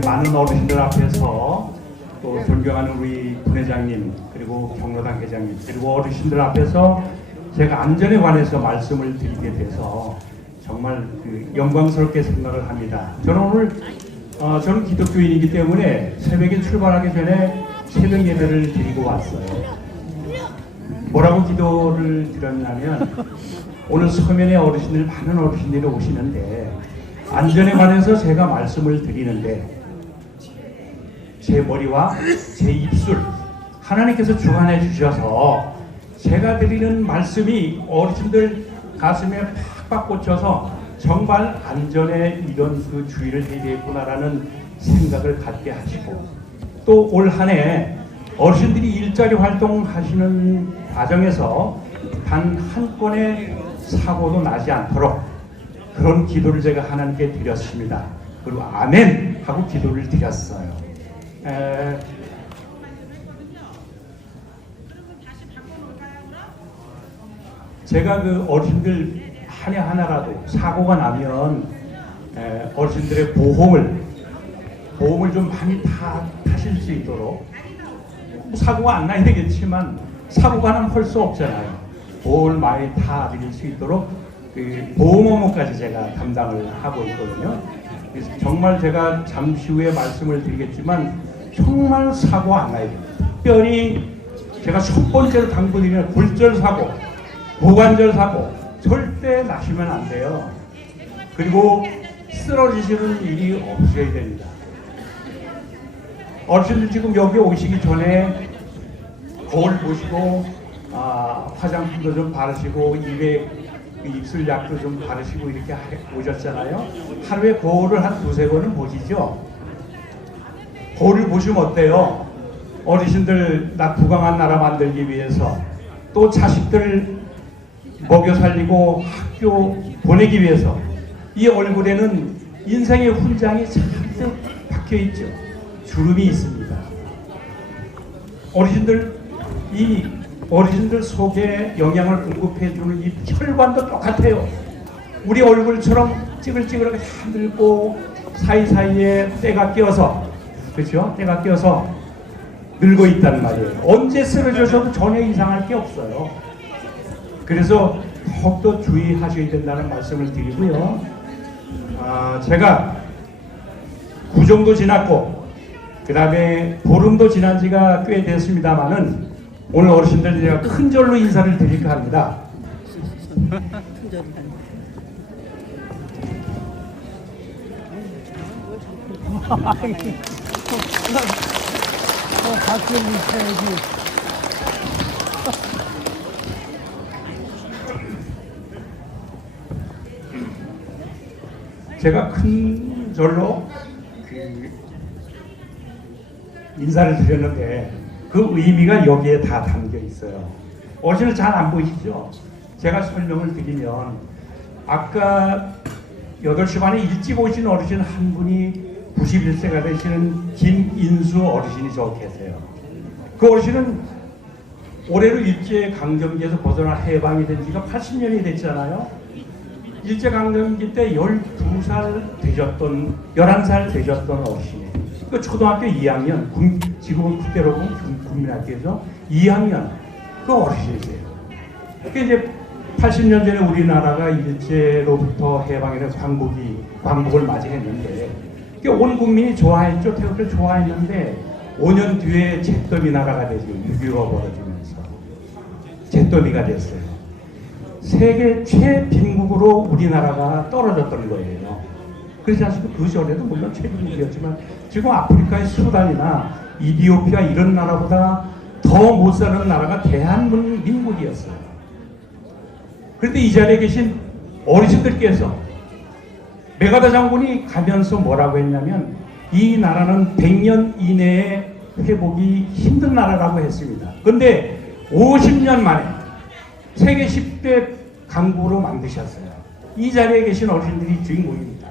많은 어르신들 앞에서 또 존경하는 우리 분회장님 그리고 경로당 회장님 그리고 어르신들 앞에서 제가 안전에 관해서 말씀을 드리게 돼서 정말 영광스럽게 생각을 합니다. 저는 오늘 저는 기독교인이기 때문에 새벽에 출발하기 전에 새벽 예배를 드리고 왔어요. 뭐라고 기도를 드렸냐면 오늘 서면에 어르신들 많은 어르신들이 오시는데 안전에 관해서 제가 말씀을 드리는데 제 머리와 제 입술 하나님께서 주관해 주셔서 제가 드리는 말씀이 어르신들 가슴에 팍팍 꽂혀서 정말 안전에 이런 그 주의를 해야겠구나라는 생각을 갖게 하시고 또 올 한 해 어르신들이 일자리 활동하시는 과정에서 단 한 건의 사고도 나지 않도록 그런 기도를 제가 하나님께 드렸습니다. 그리고 아멘 하고 기도를 드렸어요. 제가 그 어르신들 하나라도 사고가 나면 어르신들의 보험을 좀 많이 타실 수 있도록 사고가 안 나야 되겠지만 사고가 나면 할 수 없잖아요. 보험을 많이 타드릴 수 있도록 그 보험 업무까지 제가 담당을 하고 있거든요. 그래서 정말 제가 잠시 후에 말씀을 드리겠지만 정말 사고 안 나야 됩니다. 특별히 제가 첫 번째로 당부드리는 골절 사고, 고관절 사고 절대 나시면 안 돼요. 그리고 쓰러지시는 일이 없어야 됩니다. 어르신들 지금 여기 오시기 전에 거울 보시고 화장품도 좀 바르시고 입에 입술 약도 좀 바르시고 이렇게 오셨잖아요. 하루에 거울을 한 두세 번은 보시죠. 거울을 보시면 어때요? 어르신들 부강한 나라 만들기 위해서 또 자식들 먹여 살리고 학교 보내기 위해서 이 얼굴에는 인생의 훈장이 잔뜩 박혀 있죠. 주름이 있습니다. 어르신들 속에 영양을 공급해주는 이 혈관도 똑같아요. 우리 얼굴처럼 찌글찌글하게 힘들고 사이사이에 때가 끼어서 그렇죠? 때가 끼어서 늙어 있단 말이에요. 언제 쓰러져서도 전혀 이상할 게 없어요. 그래서 더욱더 주의하셔야 된다는 말씀을 드리고요. 제가 구정도 지났고 그 다음에 보름도 지난 지가 꽤 됐습니다만은 오늘 어르신들 제가 큰 절로 인사를 드릴까 합니다. 제가 큰 절로 인사를 드렸는데 그 의미가 여기에 다 담겨 있어요. 어르신을 잘 안 보이시죠? 제가 설명을 드리면 아까 8시 반에 일찍 오신 어르신 한 분이 91세가 되시는 김인수 어르신이 저 계세요. 그 어르신은 올해로 일제강점기에서 벗어나 해방이 된 지가 80년이 됐잖아요. 일제강점기 때 12살 되셨던 11살 되셨던 어르신이에요. 그 초등학교 2학년, 지금은 그때로 보면 국민학교에서 2학년 그 어르신이세요. 그 이제 80년 전에 우리나라가 일제로부터 해방해서 광복을 맞이했는데 온 국민이 좋아했죠. 태극기를 좋아했는데 5년 뒤에 잿더미 나라가 되죠. 6.25가 벌어지면서 잿더미가 됐어요. 세계 최빈국으로 우리나라가 떨어졌던 거예요. 그렇지 않습니까? 그 전에도 물론 최빈국이었지만 지금 아프리카의 수단이나 이디오피아 이런 나라보다 더 못 사는 나라가 대한민국이었어요. 그런데 이 자리에 계신 어르신들께서 메가다 장군이 가면서 뭐라고 했냐면 이 나라는 100년 이내에 회복이 힘든 나라라고 했습니다. 그런데 50년 만에 세계 10대 강국으로 만드셨어요. 이 자리에 계신 어르신들이 주인공입니다.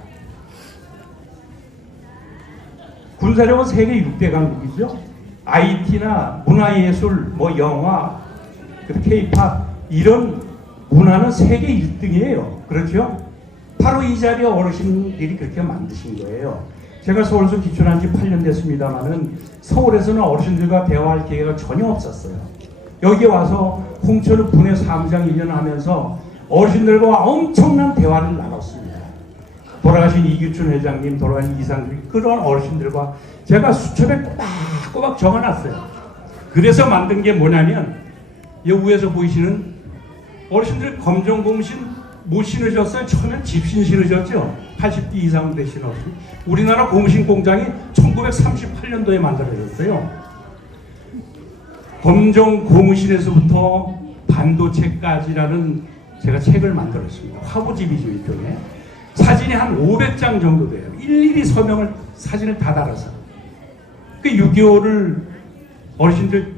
군사력은 세계 6대 강국이죠. IT나 문화예술, 영화, K-팝 이런 문화는 세계 1등이에요. 그렇죠? 바로 이 자리에 어르신들이 그렇게 만드신 거예요. 제가 서울서 기출한 지 8년 됐습니다만은 서울에서는 어르신들과 대화할 기회가 전혀 없었어요. 여기 와서 홍천을 분해 사무장 1년 하면서 어르신들과 엄청난 대화를 나눴습니다. 돌아가신 이규춘 회장님, 돌아가신 이상준, 그런 어르신들과 제가 수첩에 꼬박꼬박 적어놨어요. 그래서 만든 게 뭐냐면 여기 위에서 보이시는 어르신들 검정고무신 못 신으셨어요? 처음엔 집신 신으셨죠? 80대 이상 되신 어르신. 우리나라 고무신 공장이 1938년도에 만들어졌어요. 검정 고무신에서부터 반도체까지라는 제가 책을 만들었습니다. 화보집이죠, 일종의. 사진이 한 500장 정도 돼요. 일일이 서명을, 사진을 다 달아서. 그 6.25를 어르신들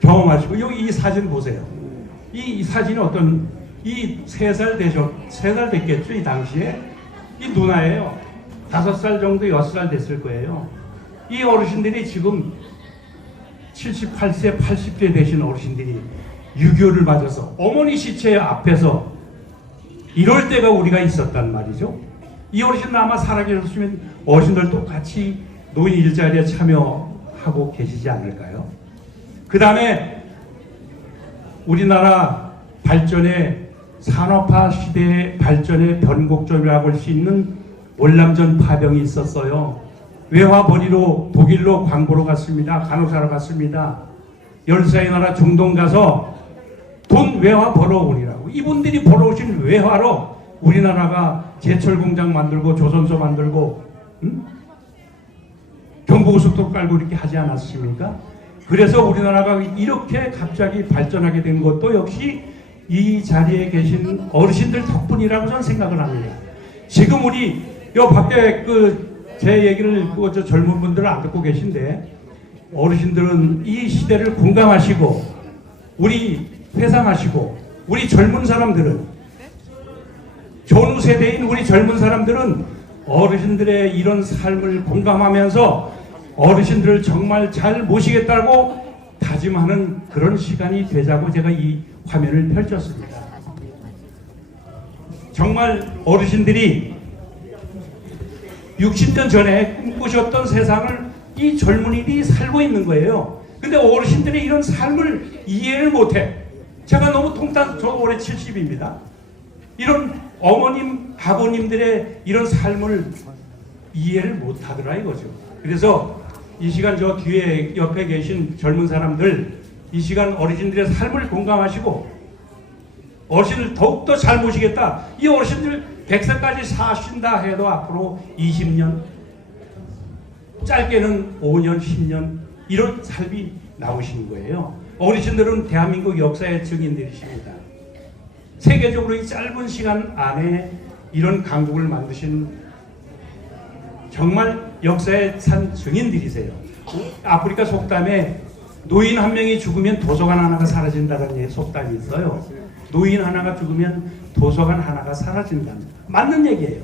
경험하시고, 여기 이 사진 보세요. 이 사진이 어떤, 이 3살 됐겠죠, 이 당시에. 이 누나예요. 5살 정도, 6살 됐을 거예요. 이 어르신들이 지금 78세, 80세 되신 어르신들이 6.25를 맞아서 어머니 시체 앞에서 이럴 때가 우리가 있었단 말이죠. 이 어르신들 아마 살아계셨으면 어르신들 똑같이 노인 일자리에 참여하고 계시지 않을까요? 그 다음에 우리나라 발전의 산업화 시대의 발전의 변곡점이라고 할 수 있는 월남전 파병이 있었어요. 외화벌이로 독일로 광고로 갔습니다. 간호사로 갔습니다. 열사의 나라 중동 가서 돈 외화 벌어오니라고. 이분들이 벌어오신 외화로 우리나라가 제철 공장 만들고 조선소 만들고 경부고속도로 깔고 이렇게 하지 않았습니까? 그래서 우리나라가 이렇게 갑자기 발전하게 된 것도 역시 이 자리에 계신 어르신들 덕분이라고 저는 생각을 합니다. 지금 우리 요 밖에 제 얘기를 저 젊은 분들은 안 듣고 계신데 어르신들은 이 시대를 공감하시고 우리 회상하시고 우리 젊은 사람들은 전후 세대인 우리 젊은 사람들은 어르신들의 이런 삶을 공감하면서 어르신들을 정말 잘 모시겠다고 다짐하는 그런 시간이 되자고 제가 이 화면을 펼쳤습니다. 정말 어르신들이 60년 전에 꿈꾸셨던 세상을 이 젊은이들이 살고 있는 거예요. 근데 어르신들의 이런 삶을 이해를 못해. 제가 너무 저 올해 70입니다. 이런 어머님, 아버님들의 이런 삶을 이해를 못하더라 이거죠. 그래서 이 시간 저 뒤에 옆에 계신 젊은 사람들 이 시간 어르신들의 삶을 공감하시고 어르신을 더욱더 잘 모시겠다. 이 어르신들 100세까지 사신다 해도 앞으로 20년, 짧게는 5년, 10년 이런 삶이 나오시는 거예요. 어르신들은 대한민국 역사의 증인들이십니다. 세계적으로 이 짧은 시간 안에 이런 강국을 만드신 정말 역사의 산 증인들이세요. 아프리카 속담에 노인 한 명이 죽으면 도서관 하나가 사라진다는 속담이 있어요. 노인 하나가 죽으면 도서관 하나가 사라진다는 맞는 얘기예요.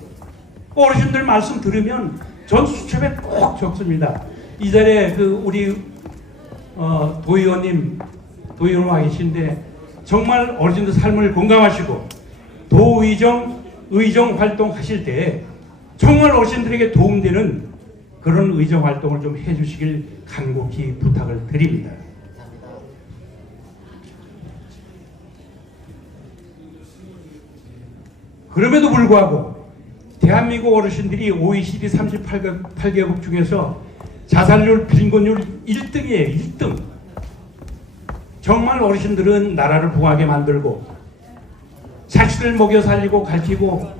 어르신들 말씀 들으면 전 수첩에 꼭 적습니다. 이 자리에 우리 도의원님 와 계신데 정말 어르신들 삶을 공감하시고 도의정 의정 활동하실 때 정말 어르신들에게 도움되는 그런 의정 활동을 좀 해주시길 간곡히 부탁을 드립니다. 그럼에도 불구하고 대한민국 어르신들이 OECD 38개국 중에서 자살률, 빈곤율 1등이에요. 1등. 정말 어르신들은 나라를 부강하게 만들고 자식들 먹여 살리고 가르치고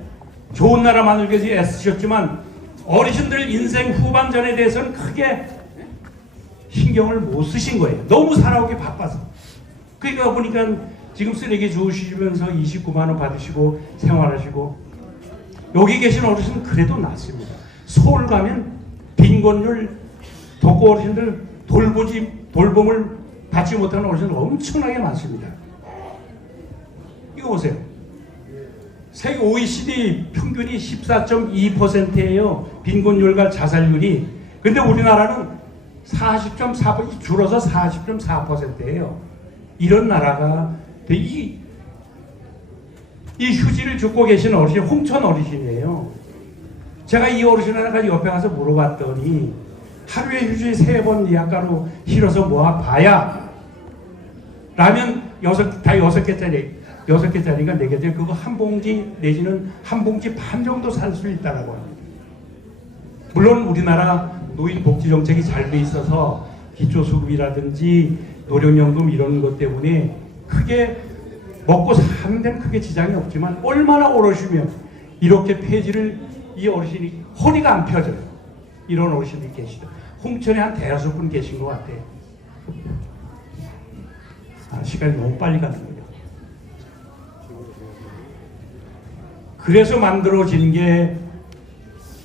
좋은 나라 만들기 위해서 애쓰셨지만 어르신들 인생 후반전에 대해서는 크게 신경을 못 쓰신 거예요. 너무 살아오기 바빠서. 그러니까 보니까 지금 쓰레기 주우시면서 29만 원 받으시고 생활하시고 여기 계신 어르신은 그래도 낫습니다. 서울 가면 빈곤율, 독거 어르신들 돌봄을 받지 못하는 어르신들 엄청나게 많습니다. 이거 보세요. 세계 OECD 평균이 14.2%예요. 빈곤율과 자살률이. 근데 우리나라는 40.4%, 줄어서 40.4%예요. 이런 나라가 이 휴지를 줍고 계신 어르신 홍천 어르신이에요. 제가 이 어르신한테 옆에 가서 물어봤더니 하루에 휴지 3번 예약가로 실어서 모아봐야 라면 6개짜리가 4개짜리 그거 한 봉지 내지는 한 봉지 반 정도 살 수 있다라고 합니다. 물론 우리나라 노인 복지 정책이 잘 돼 있어서 기초수급이라든지 노령연금 이런 것 때문에 크게 먹고 사는 데는 크게 지장이 없지만 얼마나 오르시면 이렇게 폐지를 이 어르신이 허리가 안 펴져요. 이런 어르신이 계시다. 홍천에 한 5분 계신 것 같아요. 시간이 너무 빨리 가는 거죠. 그래서 만들어진 게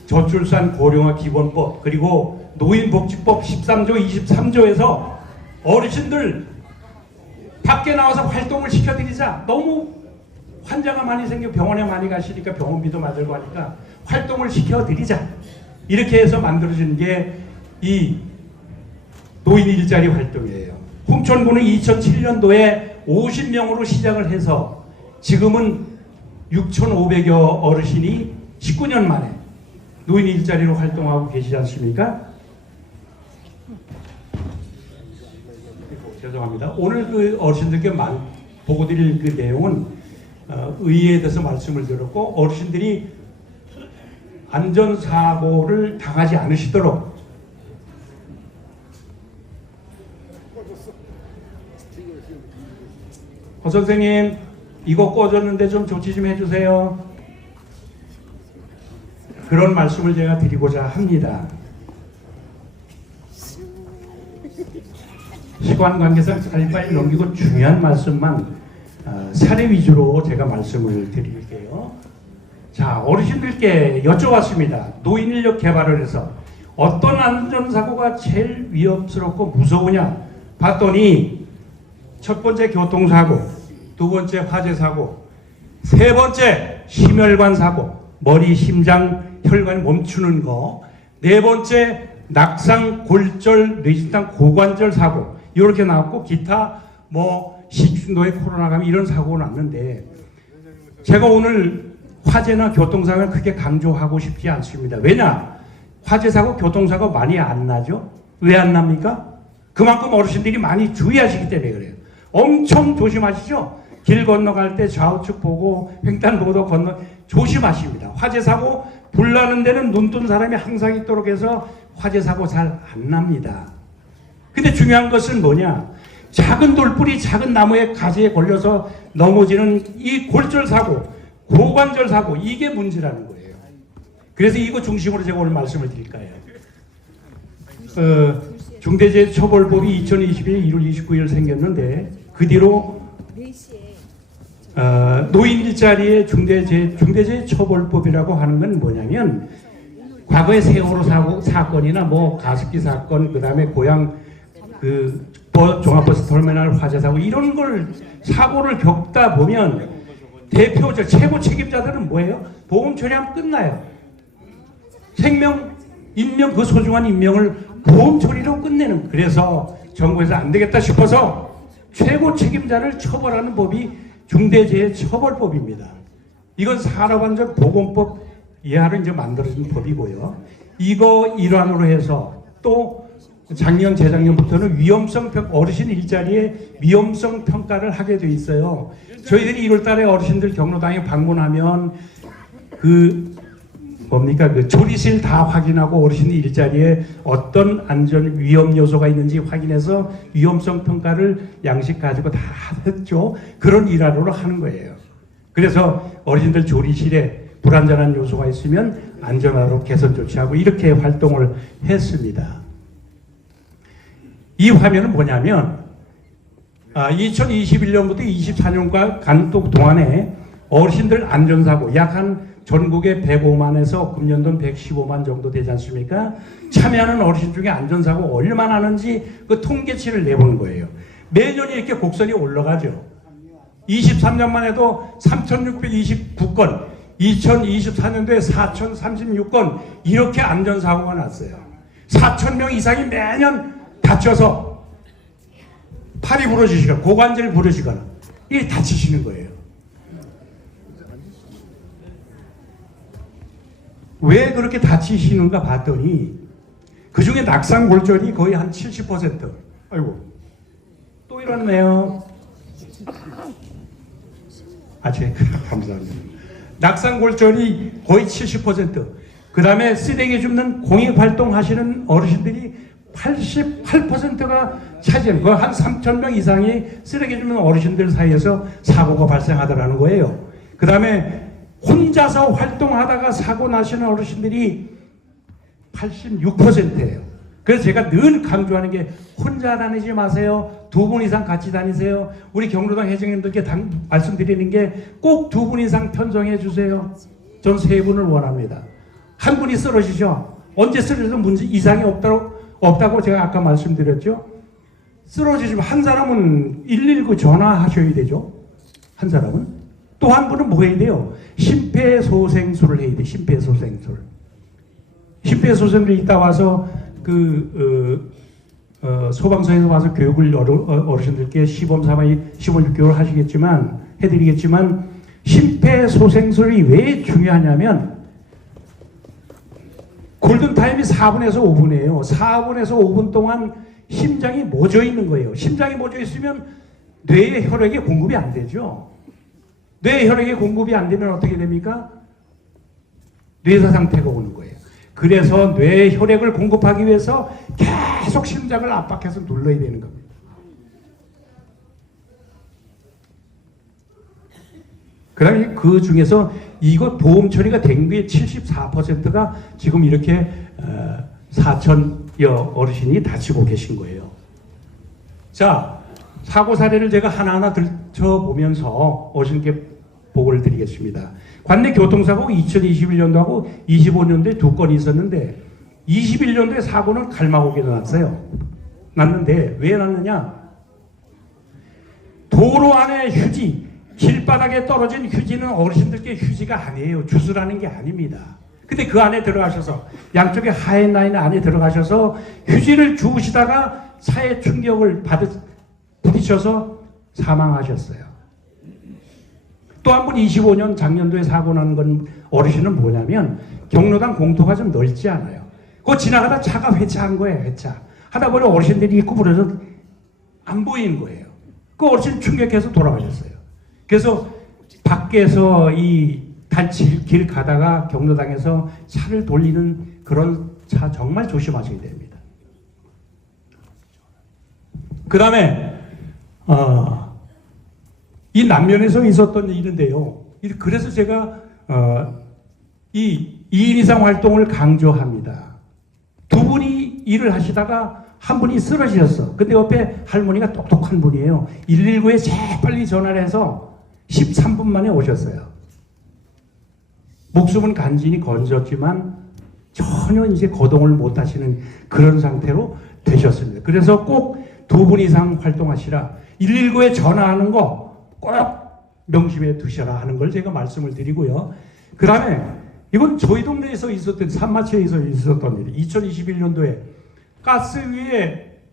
저출산 고령화 기본법 그리고 노인복지법 13조 23조에서 어르신들 밖에 나와서 활동을 시켜드리자. 너무 환자가 많이 생겨 병원에 많이 가시니까 병원비도 맞을 거니까 활동을 시켜드리자. 이렇게 해서 만들어진 게 이 노인 일자리 활동이에요. 홍천구는 2007년도에 50명으로 시작을 해서 지금은 6,500여 어르신이 19년 만에 노인 일자리로 활동하고 계시지 않습니까? 죄송합니다. 오늘 그 어르신들께 보고 드릴 그 내용은 의회에 대해서 말씀을 드렸고 어르신들이 안전사고를 당하지 않으시도록 선생님 이거 꺼졌는데 좀 조치 좀 해주세요. 그런 말씀을 제가 드리고자 합니다. 시간 관계상 빨리 넘기고 중요한 말씀만 사례 위주로 제가 말씀을 드릴게요. 자, 어르신들께 여쭤봤습니다. 노인 인력 개발을 해서 어떤 안전사고가 제일 위험스럽고 무서우냐 봤더니 첫 번째 교통사고, 두 번째 화재사고, 세 번째 심혈관 사고, 머리, 심장, 혈관이 멈추는 거, 네 번째 낙상, 골절, 뇌진탕, 고관절 사고 이렇게 나왔고 기타 식중독에 코로나 감염 이런 사고가 났는데 제가 오늘 화재나 교통사고를 크게 강조하고 싶지 않습니다. 왜냐? 화재사고, 교통사고 많이 안 나죠? 왜 안 납니까? 그만큼 어르신들이 많이 주의하시기 때문에 그래요. 엄청 조심하시죠? 길 건너갈 때 좌우측 보고 횡단보도 건너 조심하십니다. 화재사고 불 나는 데는 눈 뜬 사람이 항상 있도록 해서 화재사고 잘 안 납니다. 근데 중요한 것은 뭐냐? 작은 돌뿌리 작은 나무에 가지에 걸려서 넘어지는 이 골절사고, 고관절사고 이게 문제라는 거예요. 그래서 이거 중심으로 제가 오늘 말씀을 드릴 거예요. 중대재해처벌법이 2021년 1월 29일 생겼는데 그 뒤로 노인 일자리의 중대재해처벌법이라고 하는 건 뭐냐면 과거에 세월호 사건이나 가습기 사건 그다음에 고향 종합버스 터미널 화재 사고 이런 걸 사고를 겪다 보면 대표적 최고 책임자들은 뭐예요? 보험 처리하면 끝나요. 생명, 인명 그 소중한 인명을 보험 처리로 끝내는. 그래서 정부에서 안 되겠다 싶어서 최고 책임자를 처벌하는 법이 중대재해처벌법입니다. 이건 산업안전보건법 이하로 이제 만들어진 법이고요. 이거 일환으로 해서 또 작년 재작년부터는 어르신 일자리에 위험성 평가를 하게 돼 있어요. 저희들이 1월달에 어르신들 경로당에 방문하면 그 조리실 다 확인하고 어르신 일자리에 어떤 안전 위험 요소가 있는지 확인해서 위험성 평가를 양식 가지고 다 했죠. 그런 일환으로 하는 거예요. 그래서 어르신들 조리실에 불안전한 요소가 있으면 안전하도록 개선 조치하고 이렇게 활동을 했습니다. 이 화면은 뭐냐면 2021년부터 24년간 동안에 어르신들 안전사고 약 한 전국에 105만에서 금년도는 115만 정도 되지 않습니까? 참여하는 어르신 중에 안전사고 얼마나 하는지 그 통계치를 내보는 거예요. 매년 이렇게 곡선이 올라가죠. 23년만 해도 3,629건, 2024년도에 4,036건 이렇게 안전사고가 났어요. 4,000명 이상이 매년 다쳐서 팔이 부러지시거나 고관절이 부러지거나 이게 다치시는 거예요. 왜 그렇게 다치시는가 봤더니 그 중에 낙상골절이 거의 한 70%. 아이고 또 일어났네요. 제 감사합니다. 낙상골절이 거의 70%. 그 다음에 쓰레기 줍는 공익활동 하시는 어르신들이 88%가 차지하는 거의 한 3,000명 이상이 쓰레기 줍는 어르신들 사이에서 사고가 발생하더라는 거예요. 그 다음에 혼자서 활동하다가 사고 나시는 어르신들이 86%예요. 그래서 제가 늘 강조하는 게 혼자 다니지 마세요. 2분 이상 같이 다니세요. 우리 경로당 회장님들께 말씀드리는 게 꼭 2분 이상 편성해 주세요. 전 3분을 원합니다. 한 분이 쓰러지죠. 언제 쓰러져도 문제 이상이 없다고 제가 아까 말씀드렸죠. 쓰러지시면 한 사람은 119 전화하셔야 되죠. 한 사람은. 또 한 분은 뭐 해야 돼요? 심폐소생술을 해야 돼. 심폐소생술. 심폐소생술이 있다 와서 소방서에서 와서 교육을 어르신들께 시범 삼아 시범 6개월 하시겠지만 해드리겠지만 심폐소생술이 왜 중요하냐면 골든타임이 4분에서 5분이에요. 4분에서 5분 동안 심장이 멎어 있는 거예요. 심장이 멎어 있으면 뇌에 혈액이 공급이 안 되죠. 뇌에 혈액이 공급이 안 되면 어떻게 됩니까? 뇌사 상태가 오는 거예요. 그래서 뇌에 혈액을 공급하기 위해서 계속 심장을 압박해서 눌러야 되는 겁니다. 그 다음에 그 중에서 이거 보험 처리가 된 게 74%가 지금 이렇게 4,000여 어르신이 다치고 계신 거예요. 자, 사고 사례를 제가 하나하나 들춰보면서 어르신께 보고를 드리겠습니다. 관내 교통사고가 2021년도하고 25년도에 2건이 있었는데 21년도에 사고는 갈마고게 났는데 왜 났느냐? 도로 안에 휴지, 길바닥에 떨어진 휴지는 어르신들께 휴지가 아니에요. 주스라는 게 아닙니다. 근데 그 안에 들어가셔서 양쪽에 하얀 라인 안에 들어가셔서 휴지를 주우시다가 차에 충격을 부딪혀서 사망하셨어요. 또 한 분 25년 작년도에 사고 난 건 어르신은 뭐냐면 경로당 공터가 좀 넓지 않아요. 그거 지나가다 차가 회차한 거예요. 회차. 하다 보니 어르신들이 입고 부러져 안 보이는 거예요. 그 어르신 충격해서 돌아가셨어요. 그래서 밖에서 이 길 가다가 경로당에서 차를 돌리는 그런 차 정말 조심하셔야 됩니다. 그 다음에 이 남면에서 있었던 일인데요. 그래서 제가 이 2인 이상 활동을 강조합니다. 두 분이 일을 하시다가 한 분이 쓰러지셨어. 근데 옆에 할머니가 똑똑한 분이에요. 119에 재빨리 전화를 해서 13분 만에 오셨어요. 목숨은 간신히 건졌지만 전혀 이제 거동을 못 하시는 그런 상태로 되셨습니다. 그래서 꼭 2분 이상 활동하시라. 119에 전화하는 거 꼭 명심해 두셔라 하는 걸 제가 말씀을 드리고요. 그 다음에 이건 저희 동네에서 있었던 산마치에서 있었던 일. 2021년도에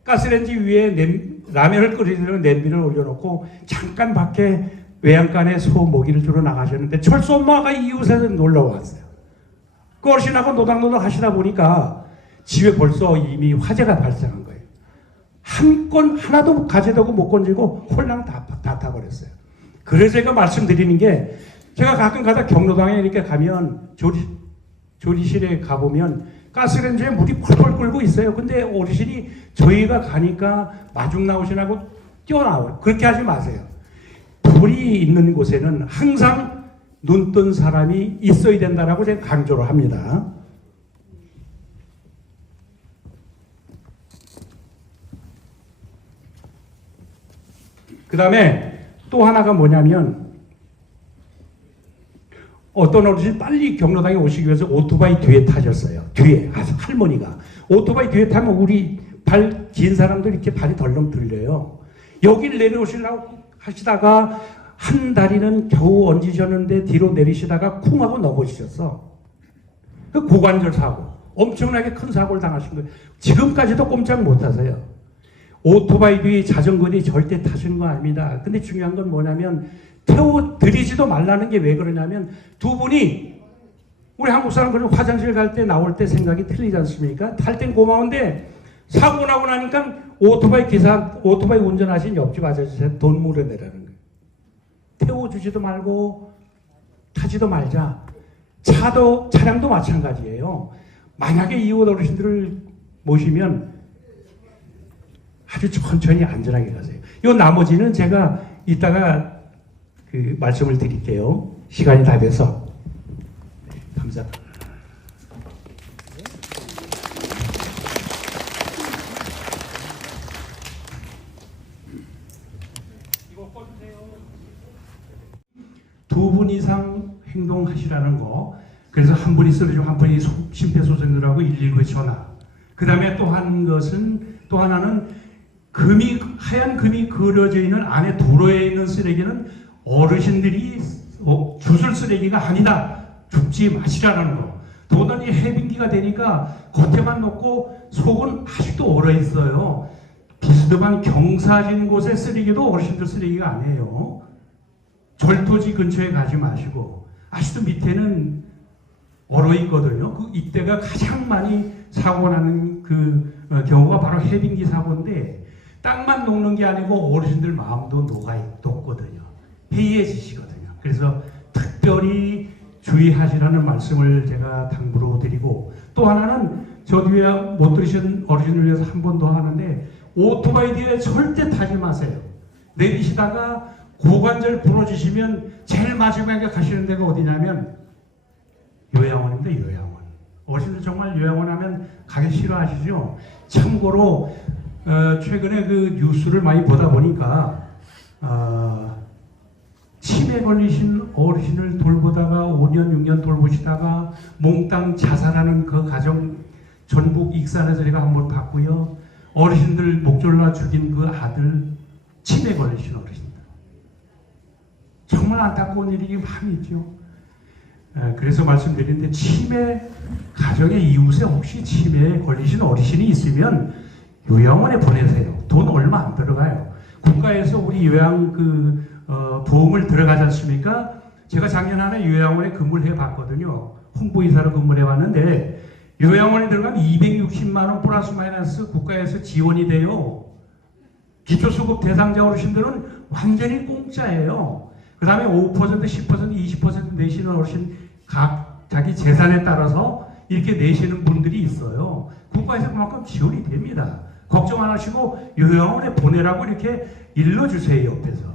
가스레인지 위에 라면을 끓이는 냄비를 올려놓고 잠깐 밖에 외양간에 소 먹이를 주러 나가셨는데 철수 엄마가 이웃에서 놀러 왔어요. 그 어르신하고 노닥노닥 하시다 보니까 집에 벌써 이미 화재가 발생한 거예요. 한 건 하나도 가져다고 못 건지고 홀랑 다 타버렸어요. 그래서 제가 말씀드리는 게 제가 가끔 가다 경로당에 이렇게 가면 조리실에 가보면 가스레인지에 물이 펄펄 끓고 있어요. 근데 어르신이 저희가 가니까 마중 나오시라고 뛰어나와요. 그렇게 하지 마세요. 불이 있는 곳에는 항상 눈 뜬 사람이 있어야 된다라고 제가 강조를 합니다. 그 다음에 또 하나가 뭐냐면 어떤 어르신이 빨리 경로당에 오시기 위해서 오토바이 뒤에 타셨어요. 뒤에 할머니가 오토바이 뒤에 타면 우리 발 긴 사람들 이렇게 발이 덜렁 들려요. 여기를 내려오시려고 하시다가 한 다리는 겨우 얹으셨는데 뒤로 내리시다가 쿵 하고 넘어지셨어. 그 고관절 사고, 엄청나게 큰 사고를 당하신 거예요. 지금까지도 꼼짝 못 하세요. 오토바이 뒤 자전거 뒤 절대 타시는 거 아닙니다. 근데 중요한 건 뭐냐면 태워드리지도 말라는 게 왜 그러냐면 두 분이 우리 한국 사람들은 화장실 갈 때 나올 때 생각이 틀리지 않습니까? 탈 땐 고마운데 사고 나고 나니까 오토바이 운전하신 옆집 아저씨한테 돈 물어내라는 거예요. 태워주지도 말고 타지도 말자. 차량도 마찬가지예요. 만약에 이웃 어르신들을 모시면 아주 천천히 안전하게 가세요. 요 나머지는 제가 이따가 그 말씀을 드릴게요. 시간이 다 돼서. 감사합니다. 두 분 이상 행동하시라는 거. 그래서 한 분이 쓰러지고 한 분이 심폐소생술하고 119에 전화. 그 다음에 또 하나는 하얀 금이 그려져 있는 안에 도로에 있는 쓰레기는 어르신들이 주술 쓰레기가 아니다. 줍지 마시라는 거. 도단이 해빙기가 되니까 겉에만 녹고 속은 아직도 얼어 있어요. 비스듬한 경사진 곳의 쓰레기도 어르신들 쓰레기가 아니에요. 절토지 근처에 가지 마시고 아직도 밑에는 얼어 있거든요. 이때가 가장 많이 사고 나는 경우가 바로 해빙기 사고인데 땅만 녹는 게 아니고 어르신들 마음도 녹거든요. 해이해지시거든요. 그래서 특별히 주의하시라는 말씀을 제가 당부로 드리고, 또 하나는 저 뒤에 못 들으신 어르신을 위해서 한 번 더 하는데, 오토바이 뒤에 절대 타지 마세요. 내리시다가 고관절 부러지시면 제일 마지막에 가시는 데가 어디냐면 요양원입니다. 요양원. 어르신들 정말 요양원 하면 가기 싫어하시죠? 참고로 최근에 그 뉴스를 많이 보다 보니까 치매 걸리신 어르신을 돌보다가 5년 6년 돌보시다가 몽땅 자살하는 그 가정 전북 익산에서 제가 한번 봤고요. 어르신들 목졸라 죽인 그 아들 치매 걸리신 어르신들. 정말 안타까운 일이 많이 있죠. 그래서 말씀드리는데 치매 가정의 이웃에 혹시 치매에 걸리신 어르신이 있으면 요양원에 보내세요. 돈 얼마 안 들어가요. 국가에서 우리 요양 보험을 들어가지 않습니까? 제가 작년 안에 요양원에 근무를 해봤거든요. 홍보이사로 근무를 해봤는데 요양원에 들어가면 260만 원 플러스 마이너스 국가에서 지원이 돼요. 기초수급 대상자 어르신들은 완전히 공짜예요. 그 다음에 5%, 10%, 20% 내시는 어르신 자기 재산에 따라서 이렇게 내시는 분들이 있어요. 국가에서 그만큼 지원이 됩니다. 걱정 안 하시고 요양원에 보내라고 이렇게 일러주세요. 옆에서.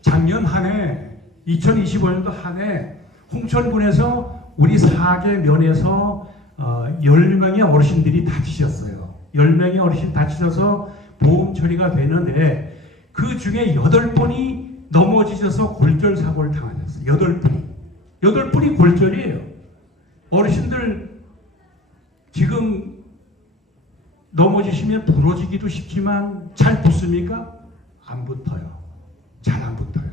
작년 한 해 2025년도 한 해 홍천군에서 우리 사계면에서 10명의 어르신들이 다치셨어요. 10명의 어르신 다치셔서 보험 처리가 되는데 그 중에 8분이 넘어지셔서 골절 사고를 당하셨어요. 8분이. 8분이 골절이에요. 어르신들 지금 넘어지시면 부러지기도 쉽지만 잘 붙습니까? 안 붙어요. 잘 안 붙어요.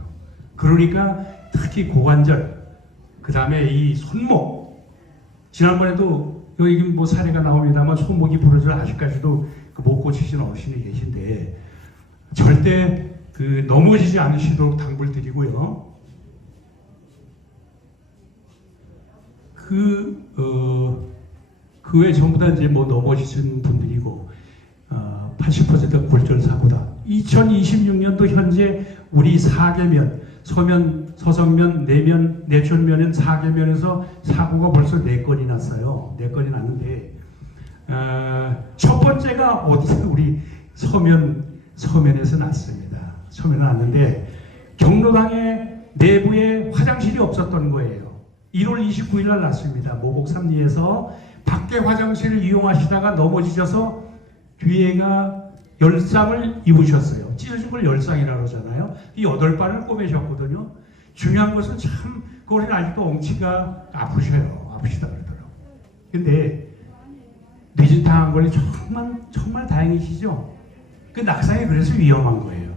그러니까 특히 고관절, 그 다음에 이 손목, 지난번에도 여기 뭐 사례가 나옵니다만 손목이 부러져 아직까지도 못 고치신 어르신이 계신데 절대 넘어지지 않으시도록 당부를 드리고요. 그 외 전부 다 이제 뭐 넘어지신 분들이고 80%가 골절 사고다. 2026년도 현재 우리 사계면, 서면, 서성면, 내촌면은 사계면에서 사고가 벌써 4건이 났어요. 4건이 났는데 첫 번째가 어디서 우리 서면에서 났습니다. 서면에 났는데 경로당에 내부에 화장실이 없었던 거예요. 1월 29일 날 났습니다. 모곡 3리에서 밖에 화장실을 이용하시다가 넘어지셔서 뒤에가 열상을 입으셨어요. 찢어진 걸 열상이라고 그러잖아요. 이 8발을 꼬매셨거든요. 중요한 것은 참 그거는 아직도 엉치가 아프시다 그러더라고요. 근데 뇌진탕한 걸 정말 다행이시죠? 그 낙상이 그래서 위험한 거예요.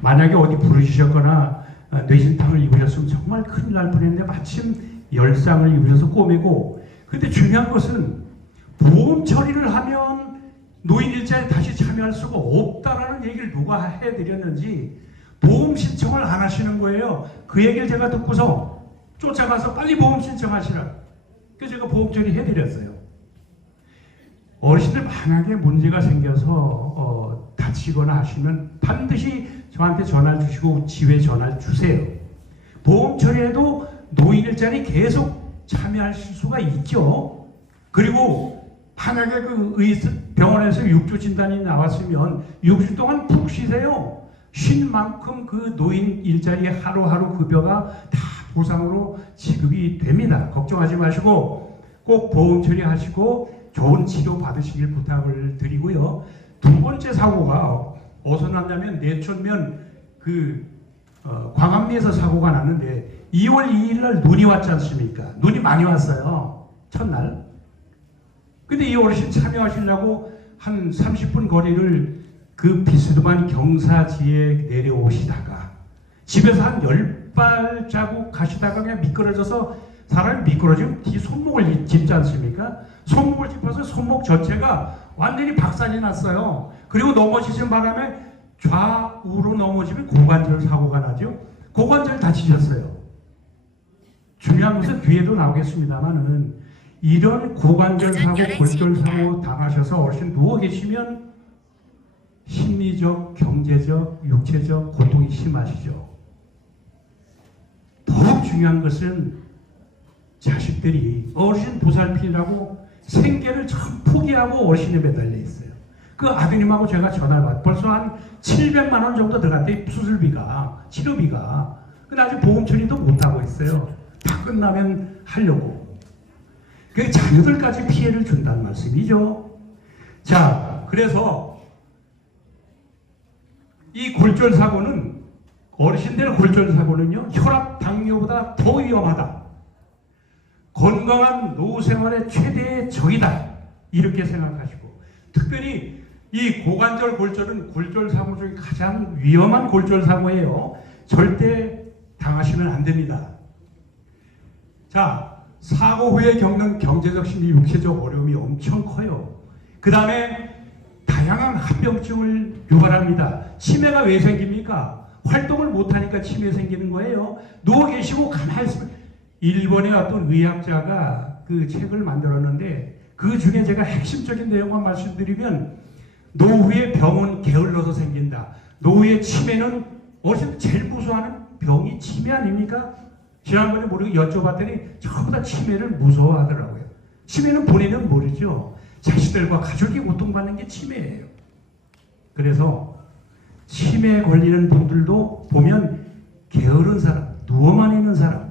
만약에 어디 부르시셨거나 뇌진탕을 입으셨으면 정말 큰일 날 뻔했는데 마침 열상을 입으셔서 꼬매고, 근데 중요한 것은 보험 처리를 하면 노인일자에 다시 참여할 수가 없다라는 얘기를 누가 해드렸는지 보험 신청을 안 하시는 거예요. 그 얘기를 제가 듣고서 쫓아가서 빨리 보험 신청하시라. 그래서 제가 보험 처리해드렸어요. 어르신들 만약에 문제가 생겨서 다치거나 하시면 반드시 저한테 전화를 주시고 집에 전화를 주세요. 보험 처리에도 노인일자리 계속 참여하실 수가 있죠. 그리고 만약에 병원에서 6주 진단이 나왔으면 6주 동안 푹 쉬세요. 쉰 만큼 그 노인 일자리의 하루하루 급여가 다 보상으로 지급이 됩니다. 걱정하지 마시고 꼭 보험 처리하시고 좋은 치료 받으시길 부탁을 드리고요. 두 번째 사고가 어디서 났냐면 내천면 광암리에서 사고가 났는데 2월 2일 날 눈이 왔지 않습니까? 눈이 많이 왔어요. 첫날. 근데 이 어르신 참여하시려고 한 30분 거리를 그 비스듬한 경사지에 내려오시다가 집에서 한 10발자국 가시다가 그냥 미끄러져서 사람이 미끄러지면 뒤 손목을 짚지 않습니까? 손목을 짚어서 손목 전체가 완전히 박살이 났어요. 그리고 넘어지신 바람에 좌우로 넘어지면 고관절 사고가 나죠. 고관절 다치셨어요. 중요한 것은 뒤에도 나오겠습니다만은 이런 고관절 사고, 골절 사고 당하셔서 어르신 누워 계시면 심리적, 경제적, 육체적 고통이 심하시죠. 더욱 중요한 것은 자식들이 어르신 보살피라고 생계를 참 포기하고 어르신에 매달려 있어요. 그 아드님하고 제가 전화를 받고 벌써 한 700만 원 정도 들어갔대. 수술비가, 치료비가. 근데 아직 보험 처리도 못하고 있어요. 다 끝나면 하려고. 그 자녀들까지 피해를 준다는 말씀이죠. 자, 그래서 이 골절 사고는 어르신들의 골절 사고는요, 혈압, 당뇨보다 더 위험하다. 건강한 노후 생활의 최대의 적이다. 이렇게 생각하시고, 특별히 이 고관절 골절은 골절 사고 중에 가장 위험한 골절 사고예요. 절대 당하시면 안 됩니다. 자, 사고 후에 겪는 경제적, 심리, 육체적 어려움이 엄청 커요. 그 다음에 다양한 합병증을 유발합니다. 치매가 왜 생깁니까? 활동을 못하니까 치매 생기는 거예요. 누워 계시고 가만히 있으면 일본의 어떤 의학자가 그 책을 만들었는데 그 중에 제가 핵심적인 내용만 말씀드리면 노후에 병은 게을러서 생긴다. 노후의 치매는 어르신 제일 무서워하는 병이 치매 아닙니까? 지난번에 모르게 여쭤봤더니 전부 다 치매를 무서워하더라고요. 치매는 본인은 모르죠. 자식들과 가족이 고통받는 게 치매예요. 그래서 치매에 걸리는 분들도 보면 게으른 사람, 누워만 있는 사람,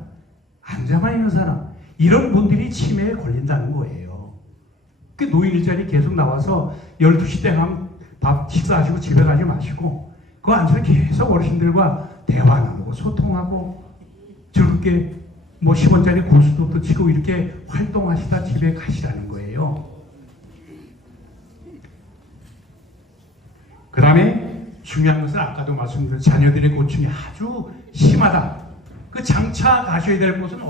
앉아만 있는 사람, 이런 분들이 치매에 걸린다는 거예요. 그 노인 일자리 계속 나와서 12시 때 가면 밥 식사하시고 집에 가지 마시고 그 앉아서 계속 어르신들과 대화 나누고 소통하고 즐겁게 뭐 10원짜리 고스톱도 치고 이렇게 활동하시다 집에 가시라는 거예요. 그 다음에 중요한 것은 아까도 말씀드린 자녀들의 고충이 아주 심하다. 그 장차 가셔야 될 곳은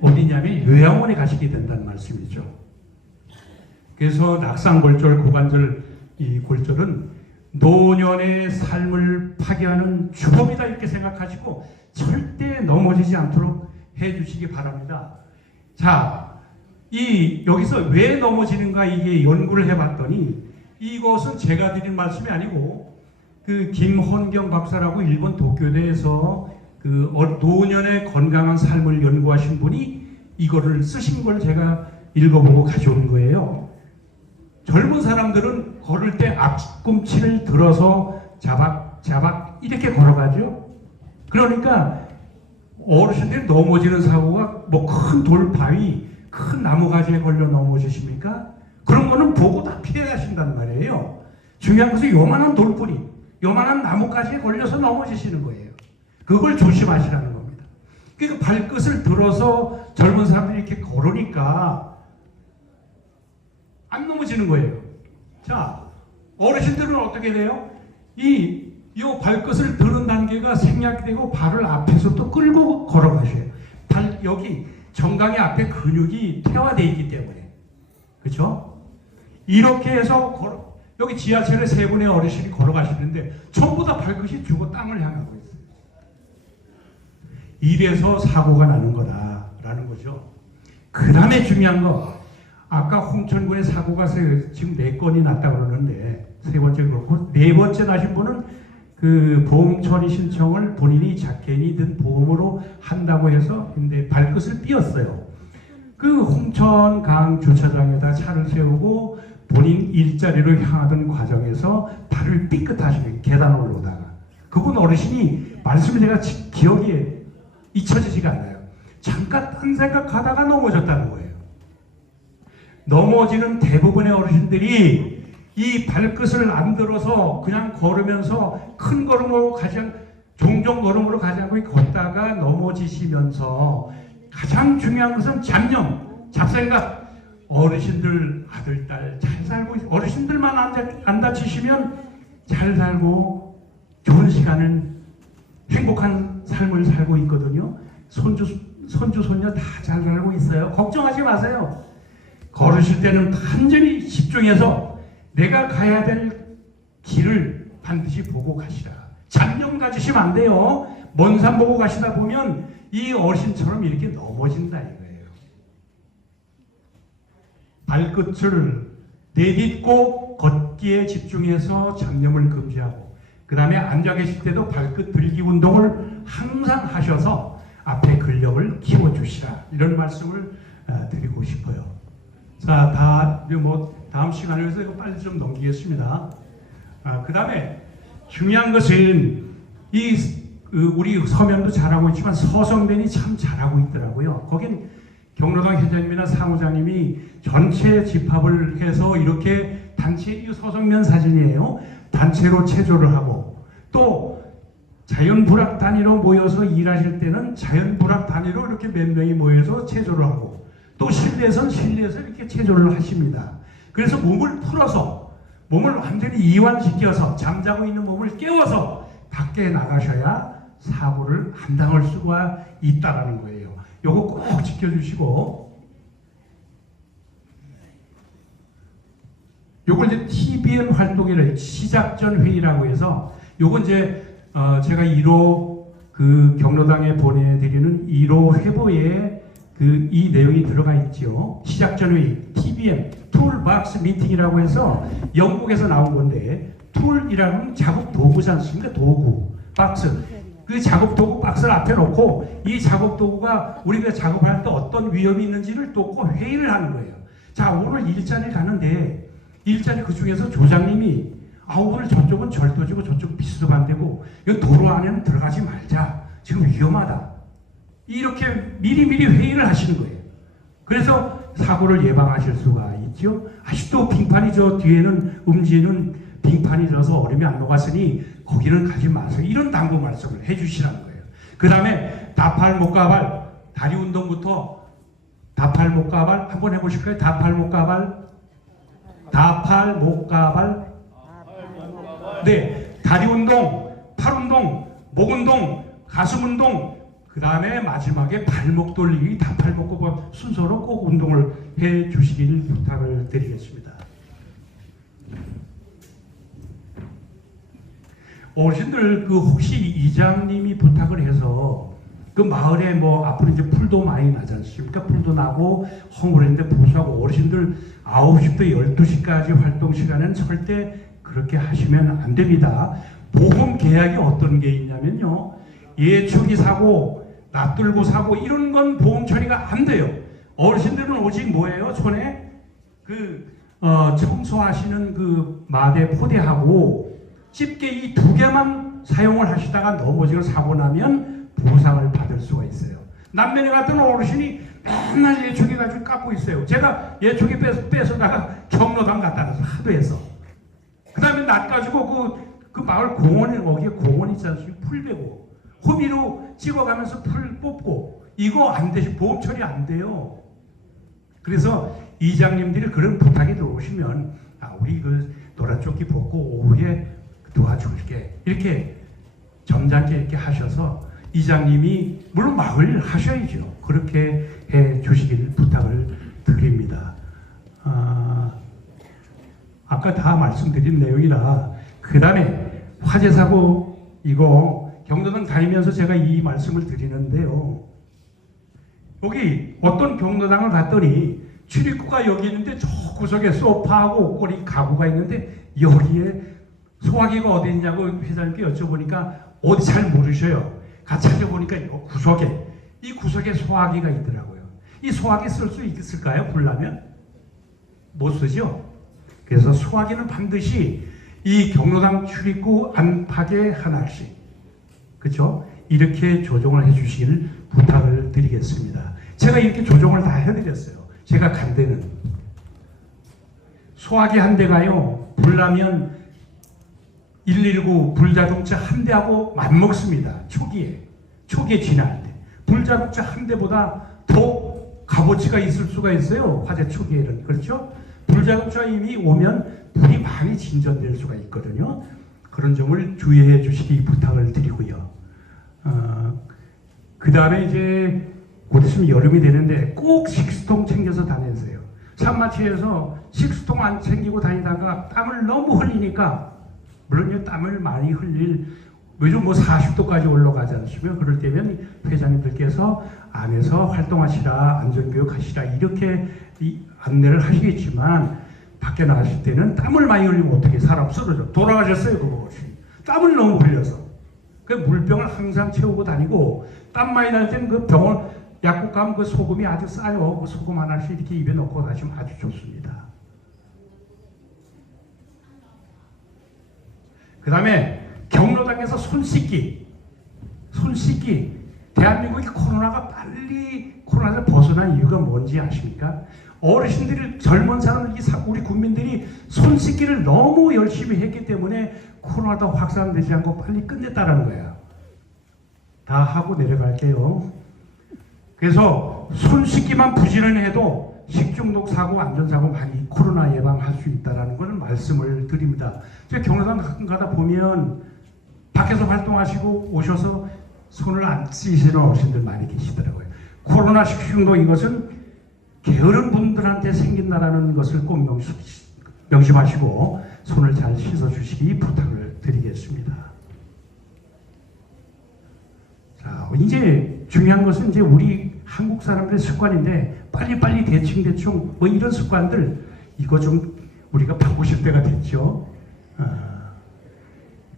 어디냐면 요양원에 가시게 된다는 말씀이죠. 그래서 낙상골절, 고관절 이 골절은 노년의 삶을 파괴하는 주범이다 이렇게 생각하시고 절대 넘어지지 않도록 해주시기 바랍니다. 자, 여기서 왜 넘어지는가 이게 연구를 해봤더니 이것은 제가 드린 말씀이 아니고 그 김헌경 박사라고 일본 도쿄대에서 그 노년의 건강한 삶을 연구하신 분이 이거를 쓰신 걸 제가 읽어보고 가져온 거예요. 젊은 사람들은 걸을 때 앞꿈치를 들어서 자박 이렇게 걸어가죠. 그러니까 어르신들이 넘어지는 사고가 뭐 큰 돌, 바위, 큰 나무가지에 걸려 넘어지십니까? 그런 거는 보고 다 피해가신단 말이에요. 중요한 것은 요만한 돌뿌리, 요만한 나무가지에 걸려서 넘어지시는 거예요. 그걸 조심하시라는 겁니다. 그러니까 발끝을 들어서 젊은 사람들이 이렇게 걸으니까 안 넘어지는 거예요. 자, 어르신들은 어떻게 돼요? 이 발끝을 드는 단계가 생략되고 발을 앞에서 또 끌고 걸어가셔요. 여기 정강이 앞에 근육이 퇴화되어 있기 때문에. 그렇죠? 이렇게 해서 여기 지하철에 세 분의 어르신이 걸어가시는데 전부 다 발끝이 죽어 땅을 향하고 있어요. 이래서 사고가 나는 거다라는 거죠. 그 다음에 중요한 거, 아까 홍천군에 사고가 지금 4건이 났다고 그러는데, 세 번째 그렇고, 네 번째 나신 분은 그 보험 처리 신청을 본인이 자켓이 든 보험으로 한다고 해서 근데 발끝을 삐었어요. 그 홍천강 주차장에다 차를 세우고 본인 일자리로 향하던 과정에서 발을 삐끗하시는 계단 올라오다가 그분 어르신이 말씀을 제가 기억이 잊혀지지가 않아요. 잠깐 딴 생각하다가 넘어졌다는 거예요. 넘어지는 대부분의 어르신들이 이 발끝을 안 들어서 그냥 걸으면서 큰 걸음으로 종종 걸음으로 가지 않고 걷다가 넘어지시면서 가장 중요한 것은 잡생각. 어르신들 아들, 딸 잘 살고 있어요. 어르신들만 안 다치시면 잘 살고 좋은 시간을 행복한 삶을 살고 있거든요. 손주, 손녀 다 잘 살고 있어요. 걱정하지 마세요. 걸으실 때는 완전히 집중해서 내가 가야 될 길을 반드시 보고 가시라. 잡념 가지시면 안 돼요. 먼 산 보고 가시다 보면 이 어르신처럼 이렇게 넘어진다 이거예요. 발끝을 내딛고 걷기에 집중해서 잡념을 금지하고, 그 다음에 앉아 계실 때도 발끝 들기 운동을 항상 하셔서 앞에 근력을 키워주시라, 이런 말씀을 드리고 싶어요. 자, 다음 시간을 위해서 이거 빨리 좀 넘기겠습니다. 그 다음에 중요한 것은 우리 서면도 잘하고 있지만 서성면이 참 잘하고 있더라고요. 거긴 경로당 회장님이나 사무장님이 전체 집합을 해서 이렇게 단체, 서성면 사진이에요. 단체로 체조를 하고, 또 자연불학 단위로 모여서 일하실 때는 자연불학 단위로 이렇게 몇 명이 모여서 체조를 하고, 또 실내에서는 실내에서 이렇게 체조를 하십니다. 그래서 몸을 풀어서, 몸을 완전히 이완시켜서 잠자고 있는 몸을 깨워서 밖에 나가셔야 사고를 안 당할 수가 있다는 거예요. 요거 꼭 지켜주시고, 요걸 이제 TBM 활동이라 시작전 회의라고 해서, 요건 이제 제가 1호 그 경로당에 보내드리는 1호 회보에 이 내용이 들어가 있죠. 시작전 회의, TBM, 툴박스 미팅이라고 해서 영국에서 나온 건데, 툴이라는 작업 도구지 않습니까? 도구, 박스. 그 작업 도구 박스를 앞에 놓고 이 작업 도구가 우리가 작업할 때 어떤 위험이 있는지를 놓고 회의를 하는 거예요. 자, 오늘 일자리 가는데 일자리 그 중에서 조장님이 오늘 저쪽은 절도지고 저쪽은 비수도 안 되고 이 도로 안에는 들어가지 말자. 지금 위험하다. 이렇게 미리미리 회의를 하시는 거예요. 그래서 사고를 예방하실 수가 있죠. 아직도 빙판이 저 뒤에는 음지는 빙판이 져서 얼음이 안 녹았으니 거기는 가지 마세요. 이런 당부 말씀을 해주시라는 거예요. 그 다음에 다팔목가발, 다리 운동부터 다팔목가발 한번 해보실까요? 다팔목가발. 네, 다리 운동, 팔 운동, 목 운동, 가슴 운동, 그 다음에 마지막에 발목 돌리기, 다팔목가발 순서로 꼭 운동을 해 주시길 부탁을 드리겠습니다. 어르신들 혹시 이장님이 부탁을 해서 그 마을에 앞으로 이제 풀도 많이 나지 않습니까? 풀도 나고 허물인데 보수하고 어르신들 9시부터 12시까지 활동 시간은 절대 그렇게 하시면 안 됩니다. 보험 계약이 어떤 게 있냐면요. 예초기 사고, 낯들고 사고 이런 건 보험 처리가 안 돼요. 어르신들은 오직 뭐예요? 손에 청소하시는 마대 포대하고 집게 이 2개만 사용을 하시다가 넘어지고 사고 나면 보상을 받을 수가 있어요. 남면에 갔던 어르신이 맨날 예초기 가지고 깎고 있어요. 제가 예초기 뺏어다가 경로당 갖다 놔서 하도 해서. 그 다음에 낫 가지고 그 마을 공원에, 거기에 공원 있지 않습니까? 풀 베고 호미로 찍어가면서 풀 뽑고 이거 안 되시, 보험 처리 안 돼요. 그래서 이장님들이 그런 부탁이 들어오시면 우리 노란 조끼 벗고 오후에 도와줄게 이렇게 점잖게 이렇게 하셔서 이장님이 물론 마을 하셔야죠. 그렇게 해 주시길 부탁을 드립니다. 아까 아까 다 말씀드린 내용이라. 그 다음에 화재 사고 이거 경로당 다니면서 제가 이 말씀을 드리는데요. 여기 어떤 경로당을 갔더니 출입구가 여기 있는데 저 구석에 소파하고 옷걸이 가구가 있는데 여기에 소화기가 어디 있냐고 회장님께 여쭤보니까 어디 잘 모르셔요. 같이 찾아보니까 이 구석에 소화기가 있더라고요. 이 소화기 쓸 수 있을까요? 불나면? 못 쓰죠? 그래서 소화기는 반드시 이 경로당 출입구 안팎에 하나씩, 그렇죠? 이렇게 조정을 해주시길 부탁을 드리겠습니다. 제가 이렇게 조정을 다 해드렸어요. 제가 간 데는 소화기 한 대가요 불나면 119 불자동차 한 대하고 맞먹습니다. 초기에 지날 때 불자동차 한 대보다 더 값어치가 있을 수가 있어요. 화재 초기에는. 그렇죠? 불자동차 이미 오면 불이 많이 진전될 수가 있거든요. 그런 점을 주의해 주시기 부탁을 드리고요. 그 다음에 이제 곧 있으면 여름이 되는데 꼭 식수통 챙겨서 다니세요. 산마치에서 식수통 안 챙기고 다니다가 땀을 너무 흘리니까, 물론 땀을 많이 흘릴, 요즘 뭐 40도까지 올라가지 않습니까? 그럴 때면 회장님들께서 안에서 활동하시라, 안전교육하시라 이렇게 안내를 하시겠지만, 밖에 나가실 때는 땀을 많이 흘리면 어떻게 사람 쓰러져. 돌아가셨어요, 그거 없이. 땀을 너무 흘려서. 그 물병을 항상 채우고 다니고, 땀 많이 날 때는 그 병원 약국 가면 그 소금이 아주 싸요. 그 소금 하나씩 이렇게 입에 넣고 다니시면 아주 좋습니다. 그 다음에 경로당에서 손 씻기. 대한민국이 코로나를 벗어난 이유가 뭔지 아십니까? 어르신들이, 젊은 사람들이, 우리 국민들이 손 씻기를 너무 열심히 했기 때문에 코로나도 확산되지 않고 빨리 끝냈다는 거야. 다 하고 내려갈게요. 그래서 손 씻기만 부지런해도 식중독 사고, 안전사고 많이 코로나 예방할 수 있다는 것을 말씀을 드립니다. 제가 경로당 가끔 가다 보면 밖에서 활동하시고 오셔서 손을 안 씻으시는 어르신들 많이 계시더라고요. 코로나 식중독 이것은 게으른 분들한테 생긴다는 것을 꼭 명심하시고 손을 잘 씻어주시기 부탁을 드리겠습니다. 자, 이제 중요한 것은 이제 우리 한국 사람들의 습관인데 빨리빨리 대충 뭐 이런 습관들 이거 좀 우리가 바꾸실 때가 됐죠.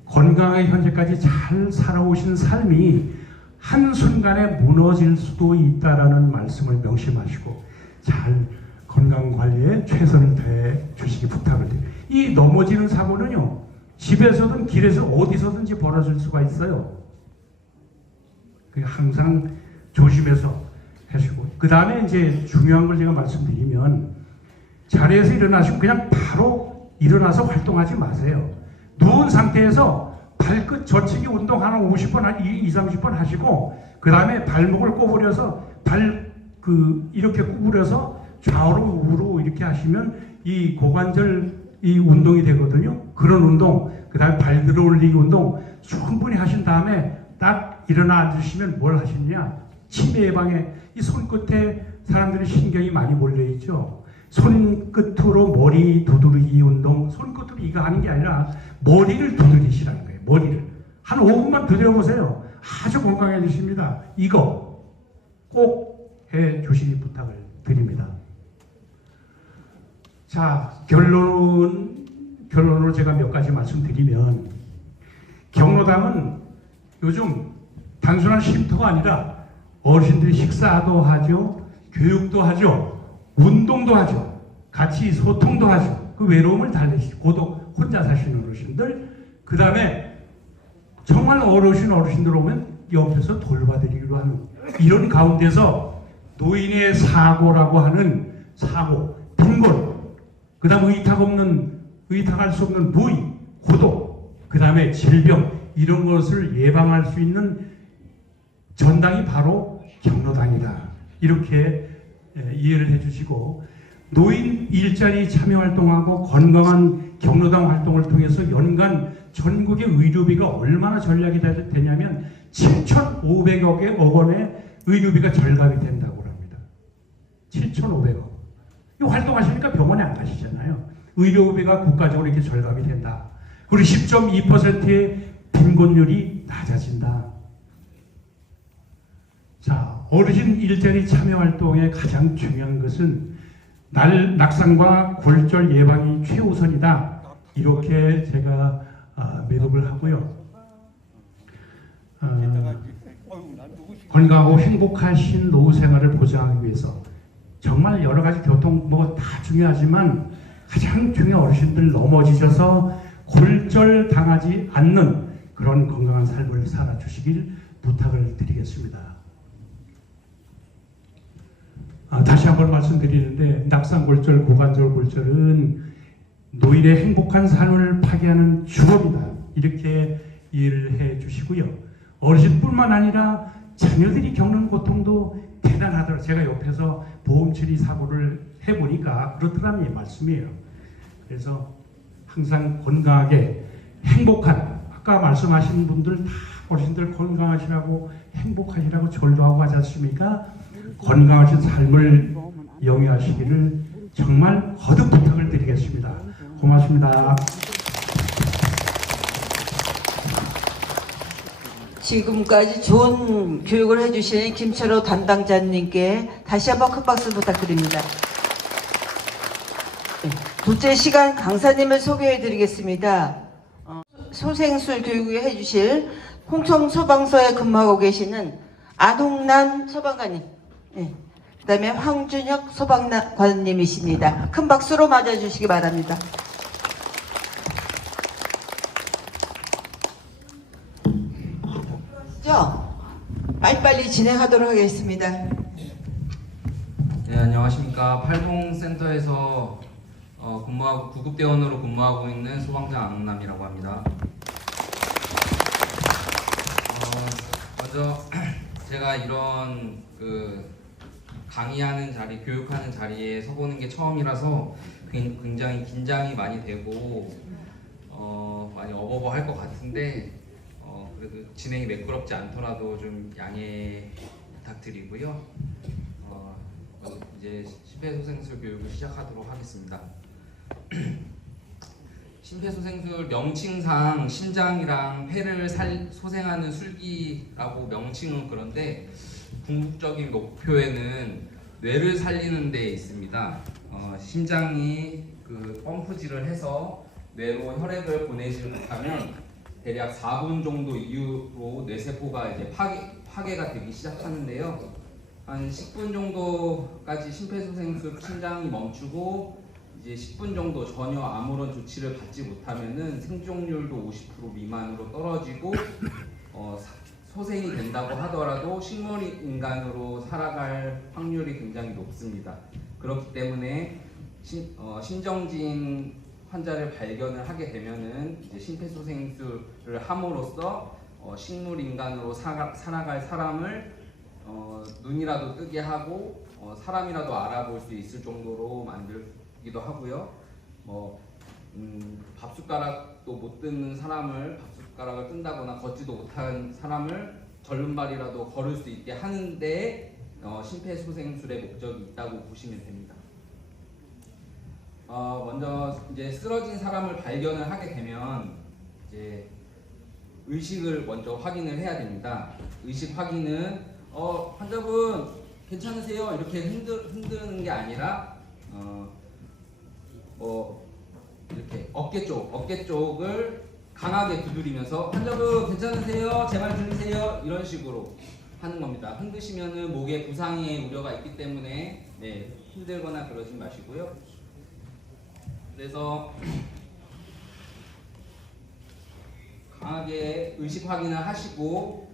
건강하게 현재까지 잘 살아오신 삶이 한순간에 무너질 수도 있다라는 말씀을 명심하시고 잘 건강관리에 최선을 다해 주시기 부탁을 드립니다. 이 넘어지는 사고는요, 집에서든 길에서 어디서든지 벌어질 수가 있어요. 항상 조심해서 하시고, 그 다음에 이제 중요한 걸 제가 말씀드리면, 자리에서 일어나시고 그냥 바로 일어나서 활동하지 마세요. 누운 상태에서 발끝 젖히기 운동 한 50번, 20-30번 하시고, 그 다음에 발목을 꼬부려서 이렇게 구부려서 좌우로 우로 이렇게 하시면 이 고관절 이 운동이 되거든요. 그런 운동, 그 다음에 발 들어 올리기 운동 충분히 하신 다음에 딱 일어나 앉으시면 뭘 하시느냐? 치매 예방에 이 손끝에 사람들의 신경이 많이 몰려있죠. 손끝으로 머리 두드리기 운동, 손끝으로 이거 하는 게 아니라 머리를 두드리시라는 거예요. 머리를. 한 5분만 두드려보세요. 아주 건강해지십니다. 이거 꼭 해주시기 부탁을 드립니다. 자, 결론으로 제가 몇 가지 말씀드리면, 경로당은 요즘 단순한 쉼터가 아니라 어르신들이 식사도 하죠, 교육도 하죠, 운동도 하죠, 같이 소통도 하죠. 그 외로움을 달래시고, 고독, 혼자 사시는 어르신들, 그 다음에 정말 어르신들 오면 옆에서 돌봐드리기로 하는, 이런 가운데서 노인의 사고라고 하는 사고, 빈곤, 그 다음 의탁할 수 없는 노이, 고독, 그 다음에 질병, 이런 것을 예방할 수 있는 전당이 바로 경로당이다. 이렇게 이해를 해주시고, 노인 일자리 참여 활동하고 건강한 경로당 활동을 통해서 연간 전국의 의료비가 얼마나 절약이 되냐면 7,500억 원의 의료비가 절감이 된다고 합니다. 7,500억. 이 활동하시니까 병원에 안 가시잖아요. 의료비가 국가적으로 이렇게 절감이 된다. 그리고 10.2%의 빈곤율이 낮아진다. 자, 어르신 일자리 참여 활동의 가장 중요한 것은 낙상과 골절 예방이 최우선이다. 이렇게 제가 매듭을 하고요. 건강하고 행복하신 노후 생활을 보장하기 위해서 정말 여러 가지 교통 다 중요하지만 가장 중요한 어르신들 넘어지셔서 골절 당하지 않는 그런 건강한 삶을 살아주시길 부탁을 드리겠습니다. 다시 한번 말씀드리는데 낙상골절, 고관절 골절은 노인의 행복한 삶을 파괴하는 주범이다. 이렇게 이해를 해 주시고요. 어르신뿐만 아니라 자녀들이 겪는 고통도 대단하더라고요. 제가 옆에서 보험 처리 사고를 해보니까 그렇더라는 말씀이에요. 그래서 항상 건강하게 행복한, 아까 말씀하신 분들 다 어르신들 건강하시라고 행복하시라고 절도하고 하지 않습니까? 건강하신 삶을 영위하시기를 정말 거듭 부탁을 드리겠습니다. 고맙습니다. 지금까지 좋은 교육을 해주신 김철호 담당자님께 다시 한번 큰 박수 부탁드립니다. 둘째 시간 강사님을 소개해드리겠습니다. 소생술 교육을 해주실 홍성소방서에 근무하고 계시는 안홍란 소방관님, 그 다음에 황준혁 소방관님이십니다. 큰 박수로 맞아주시기 바랍니다. 빨리빨리 진행하도록 하겠습니다. 네, 안녕하십니까. 팔봉센터에서 근무하고 구급대원으로 근무하고 있는 소방장 안홍남이라고 합니다. 먼저 제가 이런 강의하는 자리, 교육하는 자리에 서보는 게 처음이라서 굉장히 긴장이 많이 되고 많이 어버버할 것 같은데 그래도 진행이 매끄럽지 않더라도 좀 양해 부탁드리고요. 이제 심폐소생술 교육을 시작하도록 하겠습니다. 심폐소생술 명칭상 심장이랑 폐를 소생하는 술기라고 명칭은 그런데 궁극적인 목표에는 뇌를 살리는 데 있습니다. 심장이 펌프질을 해서 뇌로 혈액을 보내지 못하면 대략 4분 정도 이후로 뇌세포가 이제 파괴가 되기 시작하는데요. 한 10분 정도까지 심폐소생술 심장이 멈추고 이제 10분 정도 전혀 아무런 조치를 받지 못하면은 생존율도 50% 미만으로 떨어지고 소생이 된다고 하더라도 식물 인간으로 살아갈 확률이 굉장히 높습니다. 그렇기 때문에 심정지인 환자를 발견을 하게 되면은 이제 심폐소생술을 함으로써 식물 인간으로 살아갈 사람을 눈이라도 뜨게 하고 사람이라도 알아볼 수 있을 정도로 만들기도 하고요. 밥숟가락도 못 뜯는 사람을 밥숟가락을 뜬다거나 걷지도 못한 사람을 절름발이라도 걸을 수 있게 하는데 심폐소생술의 목적이 있다고 보시면 됩니다. 먼저 이제 쓰러진 사람을 발견을 하게 되면 이제 의식을 먼저 확인을 해야 됩니다. 의식 확인은 환자분 괜찮으세요? 이렇게 흔드는 게 아니라 이렇게 어깨 쪽을 강하게 두드리면서 환자분 괜찮으세요? 제 말 들리세요? 이런 식으로 하는 겁니다. 흔드시면은 목에 부상의 우려가 있기 때문에 흔들거나 그러지 마시고요. 그래서 강하게 의식 확인을 하시고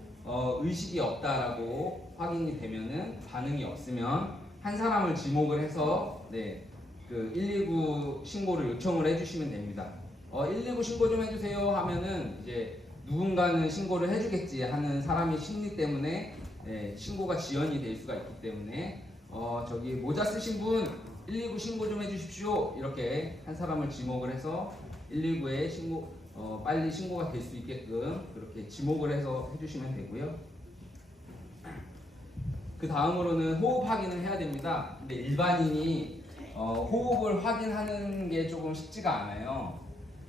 의식이 없다라고 확인이 되면은 반응이 없으면 한 사람을 지목을 해서 119 신고를 요청을 해주시면 됩니다. 119 신고 좀 해주세요 하면은 이제 누군가는 신고를 해주겠지 하는 사람이 심리 때문에 신고가 지연이 될 수가 있기 때문에 저기 모자 쓰신 분 119 신고 좀 해주십시오. 이렇게 한 사람을 지목을 해서 119에 빨리 신고가 될 수 있게끔 그렇게 지목을 해서 해주시면 되고요. 그 다음으로는 호흡 확인을 해야 됩니다. 근데 일반인이 호흡을 확인하는 게 조금 쉽지가 않아요.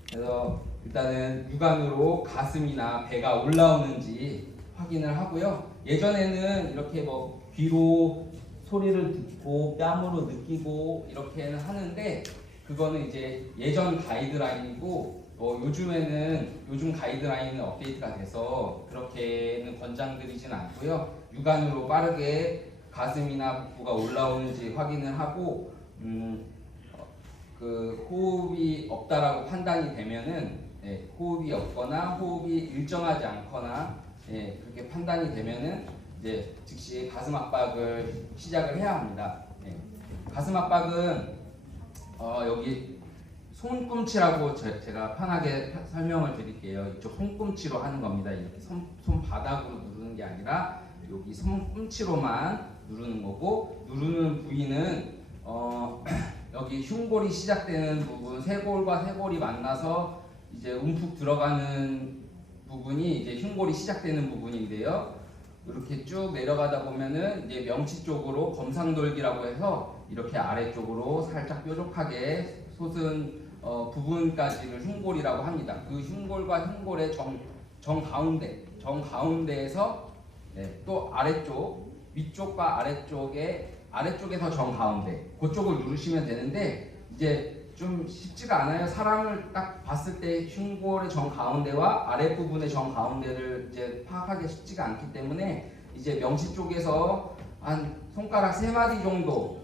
그래서 일단은 육안으로 가슴이나 배가 올라오는지 확인을 하고요. 예전에는 이렇게 뭐 귀로 소리를 듣고 뺨으로 느끼고 이렇게는 하는데 그거는 이제 예전 가이드라인이고 요즘 가이드라인은 업데이트가 돼서 그렇게는 권장드리진 않고요. 육안으로 빠르게 가슴이나 복부가 올라오는지 확인을 하고 그 호흡이 없다라고 판단이 되면은 호흡이 없거나 호흡이 일정하지 않거나 그렇게 판단이 되면은 이제 즉시 가슴 압박을 시작을 해야 합니다. 가슴 압박은 여기 손꿈치라고 제가 편하게 설명을 드릴게요. 이쪽 손꿈치로 하는 겁니다. 이렇게 손바닥으로 누르는 게 아니라 여기 손꿈치로만 누르는 거고, 누르는 부위는 여기 흉골이 시작되는 부분, 쇄골과 쇄골이 만나서 이제 움푹 들어가는 부분이 이제 흉골이 시작되는 부분인데요. 이렇게 쭉 내려가다 보면은 이제 명치 쪽으로 검상돌기라고 해서 이렇게 아래쪽으로 살짝 뾰족하게 솟은 부분까지를 흉골이라고 합니다. 그 흉골과 흉골의 정가운데에서 또 아래쪽, 위쪽과 아래쪽에서 정가운데 그쪽을 누르시면 되는데, 이제 좀 쉽지가 않아요. 사람을 딱 봤을 때 흉골의 정가운데와 아랫부분의 정가운데를 이제 파악하기 쉽지가 않기 때문에 이제 명치 쪽에서 한 손가락 3마디 정도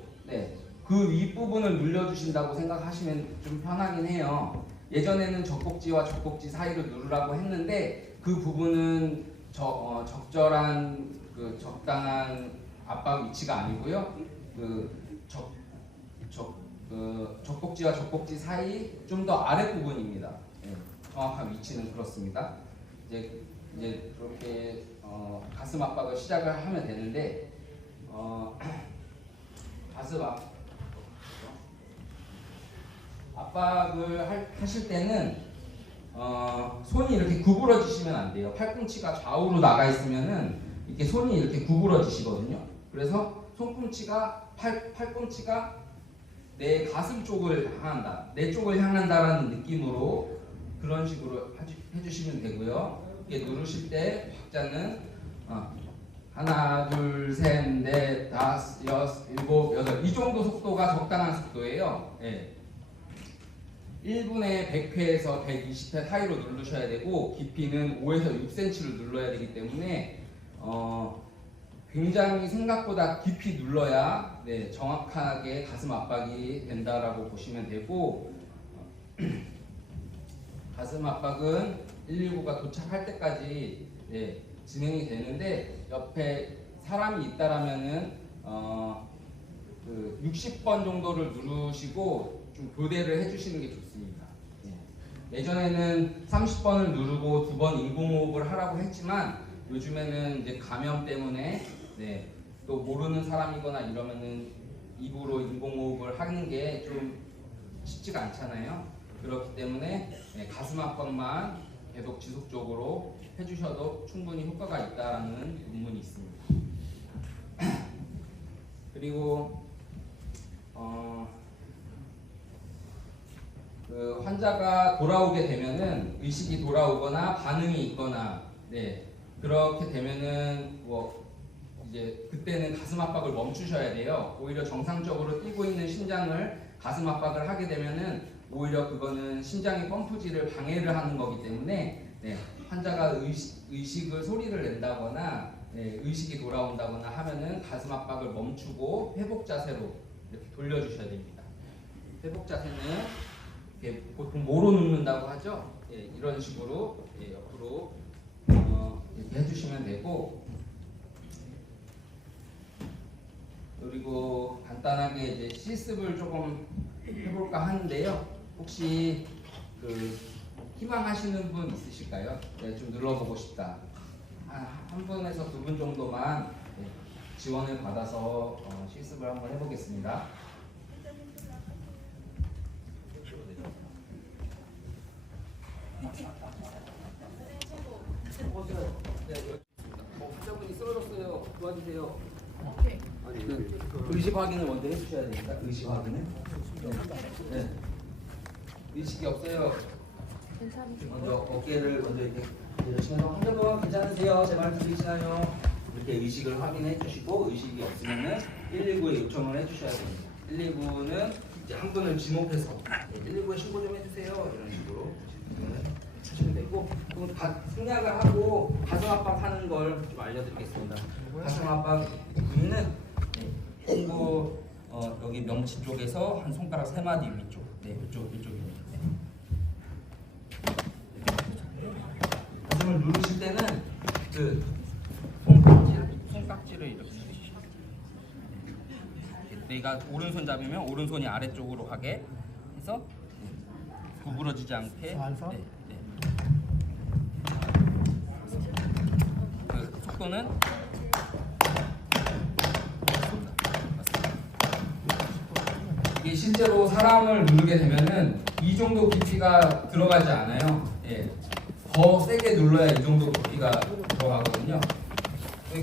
그 윗부분을 눌러주신다고 생각하시면 좀 편하긴 해요. 예전에는 젖꼭지와 젖꼭지 사이를 누르라고 했는데 그 부분은 적절한 적당한 압박 위치가 아니고요. 젖꼭지와 젖꼭지 사이 좀 더 아랫부분입니다. 정확한 위치는 그렇습니다. 이제 그렇게 가슴 압박을 시작을 하면 되는데 가슴 압박을 하실 때는 손이 이렇게 구부러지시면 안 돼요. 팔꿈치가 좌우로 나가 있으면은 이렇게 손이 이렇게 구부러지시거든요. 그래서 팔꿈치가 내 가슴 쪽을 향한다, 내 쪽을 향한다라는 느낌으로 그런 식으로 해주시면 되고요. 이렇게 누르실 때 박자는 하나, 둘, 셋, 넷, 다섯, 여섯, 일곱, 여덟 이 정도 속도가 적당한 속도예요. 1분에 100회에서 120회 사이로 누르셔야 되고, 깊이는 5에서 6cm를 눌러야 되기 때문에 굉장히 생각보다 깊이 눌러야 정확하게 가슴 압박이 된다라고 보시면 되고, 가슴 압박은 119가 도착할 때까지 진행이 되는데, 옆에 사람이 있다라면은 60번 정도를 누르시고 좀 교대를 해주시는 게 좋습니다. 예전에는 30번을 누르고 2번 인공호흡을 하라고 했지만 요즘에는 이제 감염 때문에 또 모르는 사람이거나 이러면은 입으로 인공호흡을 하는 게 좀 쉽지가 않잖아요. 그렇기 때문에 가슴 압박만 계속 지속적으로 해주셔도 충분히 효과가 있다는 논문이 있습니다. 그리고 그 환자가 돌아오게 되면은 의식이 돌아오거나 반응이 있거나 그렇게 되면은 이제 그때는 가슴 압박을 멈추셔야 돼요. 오히려 정상적으로 뛰고 있는 심장을 가슴 압박을 하게 되면은 오히려 그거는 심장의 펌프질을 방해를 하는 거기 때문에 환자가 의식을 소리를 낸다거나 의식이 돌아온다거나 하면은 가슴 압박을 멈추고 회복 자세로 이렇게 돌려주셔야 됩니다. 회복 자세는 보통 모로 눕는다고 하죠. 이런 식으로 옆으로 이렇게 해주시면 되고, 그리고 간단하게 이제 실습을 조금 해볼까 하는데요. 혹시 희망하시는 분 있으실까요? 좀 눌러보고 싶다. 한 분에서 2분 정도만 지원을 받아서 실습을 한번 해보겠습니다. 환자분이 쓰러졌어요. 도와주세요. 의식 확인을 먼저 해주셔야 됩니다. 의식 확인을. 네. 의식이 없어요. 먼저 어깨를 먼저 이렇게 내려치면서 환자분 괜찮으세요? 제 말 들리시나요? 이렇게 의식을 확인해 주시고 의식이 없으면은 119에 요청을 해주셔야 됩니다. 119는 이제 한 분을 지목해서 119에 신고 좀 해주세요 이런 식으로 하시면 되고 그럼 생략을 하고 가슴 압박하는 걸 좀 알려드리겠습니다. 가슴 압박은胸部여기 명치 쪽에서 한 손가락 3마디 위쪽, 이쪽입니다. 가슴을 누르실 때는 그 손깍지를 이렇게 내가 오른손 잡으면 오른손이 아래쪽으로 가게 해서 구부러지지 않게 그 속도는 이게 실제로 사람을 누르게 되면은 이 정도 깊이가 들어가지 않아요. 더 세게 눌러야 이 정도 깊이가 들어가거든요.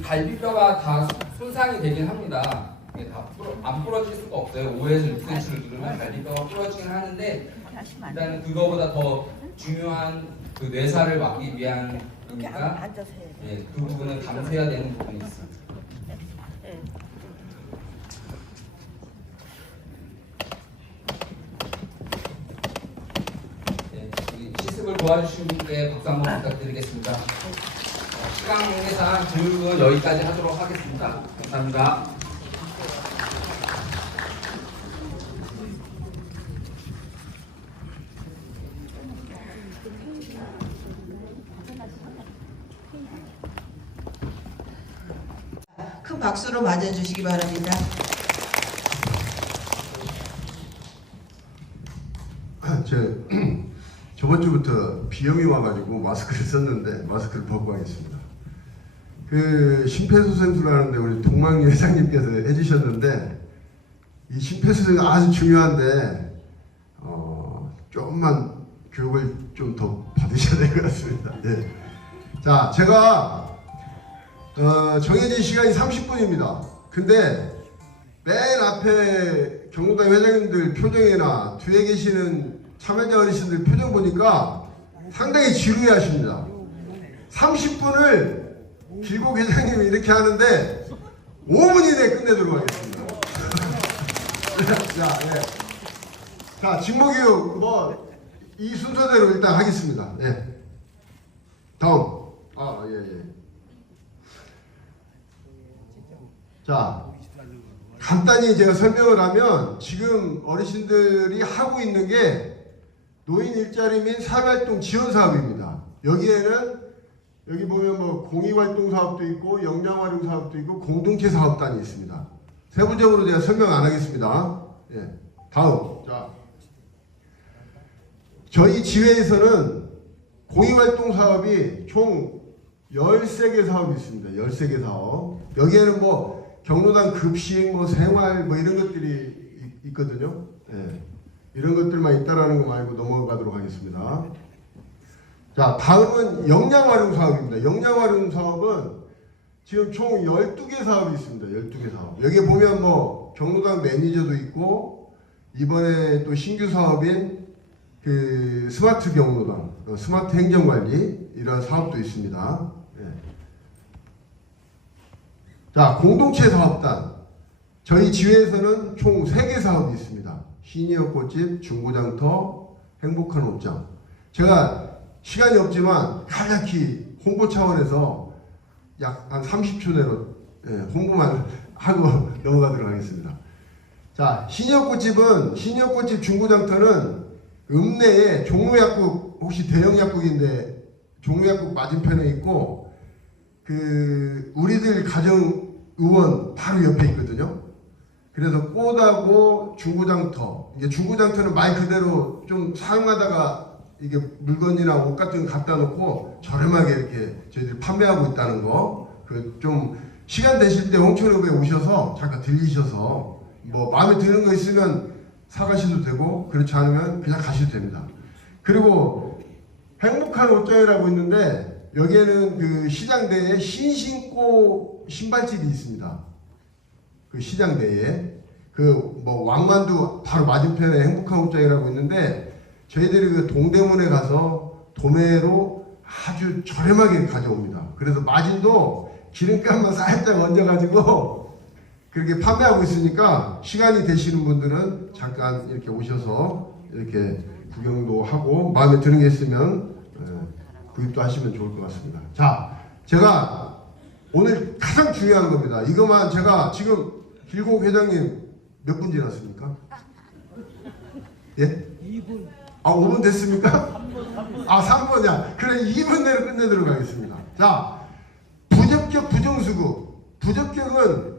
갈비뼈가 다 손상이 되긴 합니다. 이게 다 안 부러질 수가 없어요. 5에서 6cm를 누르면 갈비뼈가 부러지긴 하는데 일단은 그거보다 더 중요한 그 뇌살을 막기 위한 거니까 그 부분은 감수해야 되는 부분이 있습니다. 시습을 도와주신 분께 박수 한번 부탁드리겠습니다. 시간 관계상 교육은 여기까지 하도록 하겠습니다. 감사합니다. 큰 박수로 맞아주시기 바랍니다. 저번 주부터 비염이 와가지고 마스크를 썼는데 마스크를 벗고 하겠습니다. 그 심폐소생술을 하는데 우리 동망리 회장님께서 해주셨는데 이 심폐소생이 아주 중요한데 조금만 교육을 좀 더 받으셔야 될 것 같습니다. 네. 자, 제가 정해진 시간이 30분입니다. 근데 맨 앞에 경로당 회장님들 표정이나 뒤에 계시는 참여자 어르신들 표정 보니까 상당히 지루해 하십니다. 30분을 길고 회장님이 이렇게 하는데 5분 이내에 끝내도록 하겠습니다. 자, 직무교육 이 순서대로 일단 하겠습니다. 다음. 자, 간단히 제가 설명을 하면 지금 어르신들이 하고 있는 게 노인 일자리 및 사회활동 지원 사업입니다. 여기에는 여기 보면 뭐 공익활동 사업도 있고 역량활용 사업도 있고 공동체 사업단이 있습니다. 세부적으로 제가 설명 안 하겠습니다. 다음. 자, 저희 지회에서는 공익활동 사업이 총 13개 사업이 있습니다. 13개 사업. 여기에는 뭐 경로당 급식, 뭐 생활, 뭐 이런 것들이 있거든요. 이런 것들만 있다라는 거 말고 넘어가도록 하겠습니다. 자, 다음은 역량활용 사업입니다. 역량활용 사업은 지금 총 12개 사업이 있습니다. 12개 사업. 여기 보면 뭐 경로당 매니저도 있고 이번에 또 신규 사업인 그 스마트 경로당, 스마트 행정관리 이런 사업도 있습니다. 자, 공동체 사업단. 저희 지회에서는 총 3개 사업이 있습니다. 시니어 꽃집, 중고장터, 행복한 옷장. 제가 시간이 없지만 간략히 홍보 차원에서 약 한 30초 내로 홍보만 하고 넘어가도록 하겠습니다. 자, 시니어 꽃집은, 시니어 꽃집 중고장터는 읍내에 종로약국, 혹시 대형약국인데 종로약국 맞은편에 있고 그 우리들 가정의원 바로 옆에 있거든요. 그래서 꽃하고 중고장터, 이게 중고장터는 말 그대로 좀 사용하다가 이게 물건이나 옷 같은 거 갖다 놓고 저렴하게 이렇게 저희들이 판매하고 있다는 거, 그 좀 시간 되실 때 홍천읍에 오셔서 잠깐 들리셔서 뭐 마음에 드는 거 있으면 사가셔도 되고 그렇지 않으면 그냥 가셔도 됩니다. 그리고 행복한 옷장이라고 있는데 여기에는 그 시장대에 신신고 신발집이 있습니다. 그 시장대에 그 뭐 왕만두 바로 맞은편에 행복한 옷장이라고 있는데 저희들이 그 동대문에 가서 도매로 아주 저렴하게 가져옵니다. 그래서 마진도 기름값만 살짝 얹어가지고 그렇게 판매하고 있으니까 시간이 되시는 분들은 잠깐 이렇게 오셔서 이렇게 구경도 하고 마음에 드는 게 있으면 구입도 하시면 좋을 것 같습니다. 자, 제가 오늘 가장 중요한 겁니다. 이것만 제가 지금 길곡 회장님 몇 분 지났습니까? 예? 2분. 아, 5분 됐습니까? 3분이야. 그래, 2분 내로 끝내도록 하겠습니다. 자, 부적격 부정수급. 부적격은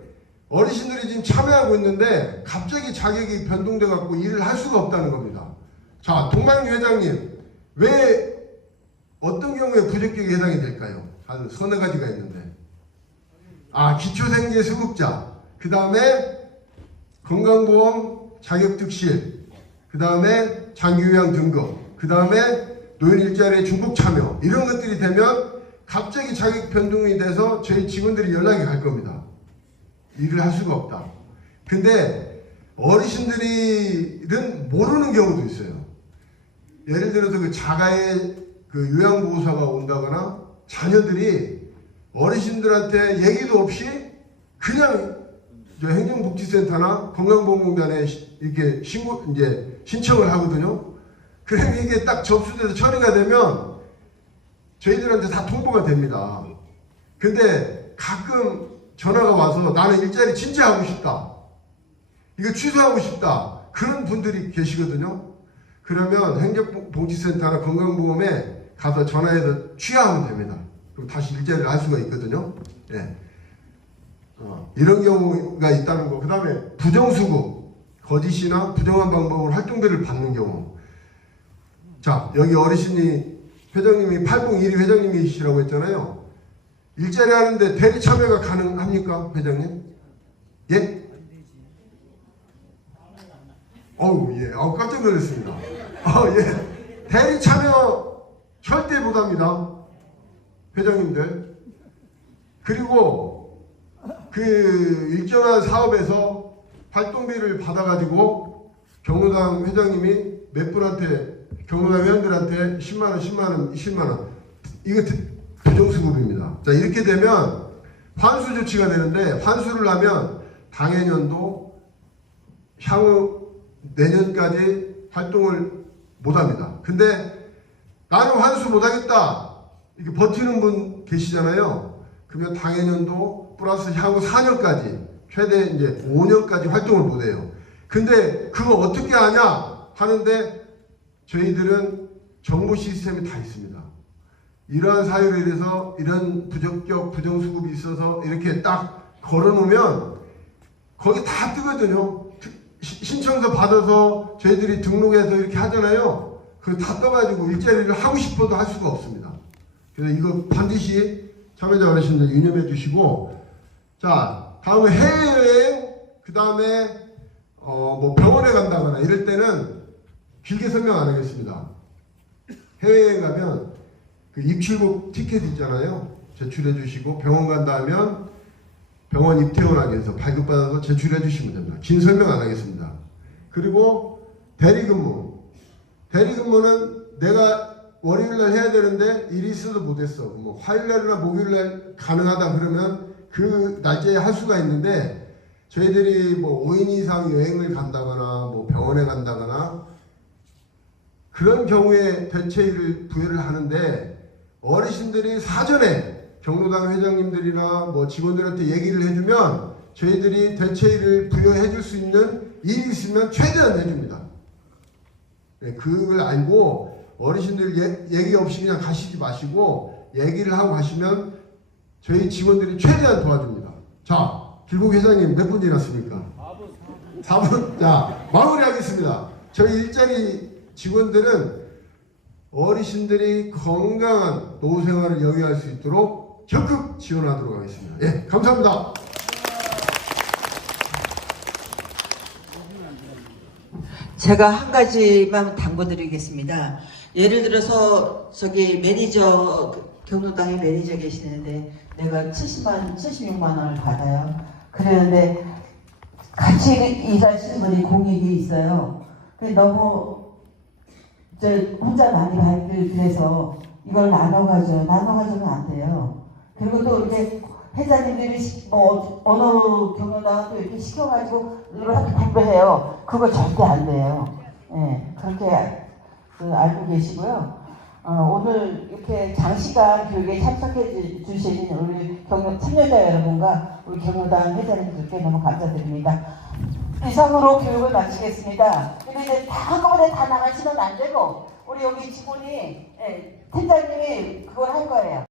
어르신들이 지금 참여하고 있는데 갑자기 자격이 변동돼 갖고 일을 할 수가 없다는 겁니다. 자, 동방유 회장님, 왜 어떤 경우에 부적격에 해당이 될까요? 한 서너 가지가 있는데. 기초생계 수급자, 그 다음에 건강보험 자격특실, 그 다음에 장기요양 등급, 그 다음에 노인 일자리에 중복 참여, 이런 것들이 되면 갑자기 자격 변동이 돼서 저희 직원들이 연락이 갈 겁니다. 일을 할 수가 없다. 근데 어르신들은 모르는 경우도 있어요. 예를 들어서 그 자가의 그 요양보호사가 온다거나 자녀들이 어르신들한테 얘기도 없이 그냥 행정복지센터나 건강보험공단에 이렇게 신청을 하거든요. 그러면 이게 딱 접수돼서 처리가 되면 저희들한테 다 통보가 됩니다. 근데 가끔 전화가 와서 나는 일자리 진짜 하고 싶다, 이거 취소하고 싶다, 그런 분들이 계시거든요. 그러면 행정복지센터나 건강보험에 가서 전화해서 취하하면 됩니다. 그럼 다시 일자리를 할 수가 있거든요. 예. 이런 경우가 있다는 거. 그 다음에 부정수급, 거짓이나 부정한 방법으로 활동비를 받는 경우. 자, 여기 어르신이 회장님이 팔봉 1위 회장님이시라고 했잖아요. 일자리 하는데 대리 참여가 가능합니까, 회장님? 예? 예. 깜짝 놀랐습니다. 예. 대리 참여 절대 못합니다, 회장님들. 그리고 그 일정한 사업에서 활동비를 받아가지고 경로당 회장님이 몇 분한테, 경로당 회원들한테 10만원, 10만원, 20만원, 이거 부정수급입니다. 자, 이렇게 되면 환수 조치가 되는데, 환수를 하면 당해년도 향후 내년까지 활동을 못합니다. 근데 나는 환수 못하겠다, 이렇게 버티는 분 계시잖아요. 그러면 당해년도 플러스 향후 4년까지, 최대 이제 5년까지 활동을 못해요. 근데 그거 어떻게 하냐 하는데 저희들은 정보 시스템이 다 있습니다. 이러한 사유로 인해서 이런 부적격 부정수급이 있어서 이렇게 딱 걸어놓으면 거기 다 뜨거든요. 신청서 받아서 저희들이 등록해서 이렇게 하잖아요. 그거 다 떠가지고 일자리를 하고 싶어도 할 수가 없습니다. 그래서 이거 반드시 참여자 어르신들 유념해 주시고, 자, 다음에 해외여행, 그 다음에 뭐 병원에 간다거나 이럴 때는 길게 설명 안 하겠습니다. 해외여행 가면 그 입출국 티켓 있잖아요. 제출해 주시고, 병원 간다 하면 병원 입퇴원하기 위해서 발급받아서 제출해 주시면 됩니다. 긴 설명 안 하겠습니다. 그리고 대리근무. 대리근무는 내가 월요일날 해야 되는데 일이 있어도 못했어. 뭐 화요일날이나 목요일날 가능하다 그러면 그 날짜에 할 수가 있는데, 저희들이 뭐 5인 이상 여행을 간다거나 뭐 병원에 간다거나 그런 경우에 대체일을 부여를 하는데, 어르신들이 사전에 경로당 회장님들이나 뭐 직원들한테 얘기를 해주면 저희들이 대체일을 부여해 줄 수 있는 일이 있으면 최대한 해줍니다. 네, 그걸 알고 어르신들 얘기 없이 그냥 가시지 마시고 얘기를 하고 가시면 저희 직원들이 최대한 도와줍니다. 자, 길곡 회장님 몇 분 지났습니까? 4분. 자, 마무리하겠습니다. 저희 일자리 직원들은 어르신들이 건강한 노후생활을 영위할 수 있도록 적극 지원하도록 하겠습니다. 예, 감사합니다. 제가 한 가지만 당부드리겠습니다. 예를 들어서 저기 매니저, 경로당에 매니저 계시는데 내가 76만 원을 받아요. 그러는데 같이 일하시는 분이 공익이 있어요. 너무 혼자 많이 받을 그래서 이걸 나눠가져는 안 돼요. 그리고 또 이렇게 회장님들이 언어 경로나 또 이렇게 시켜가지고 이렇게 공부해요. 그거 절대 안 돼요. 예, 그렇게 알고 계시고요. 오늘 이렇게 장시간 교육에 참석해 주신 우리 참여자 여러분과 우리 경로당 회장님들께 너무 감사드립니다. 이상으로 교육을 마치겠습니다. 근데 이제 다 한꺼번에 다 나가시면 안 되고 우리 여기 직원이 팀장님이 그걸 할 거예요.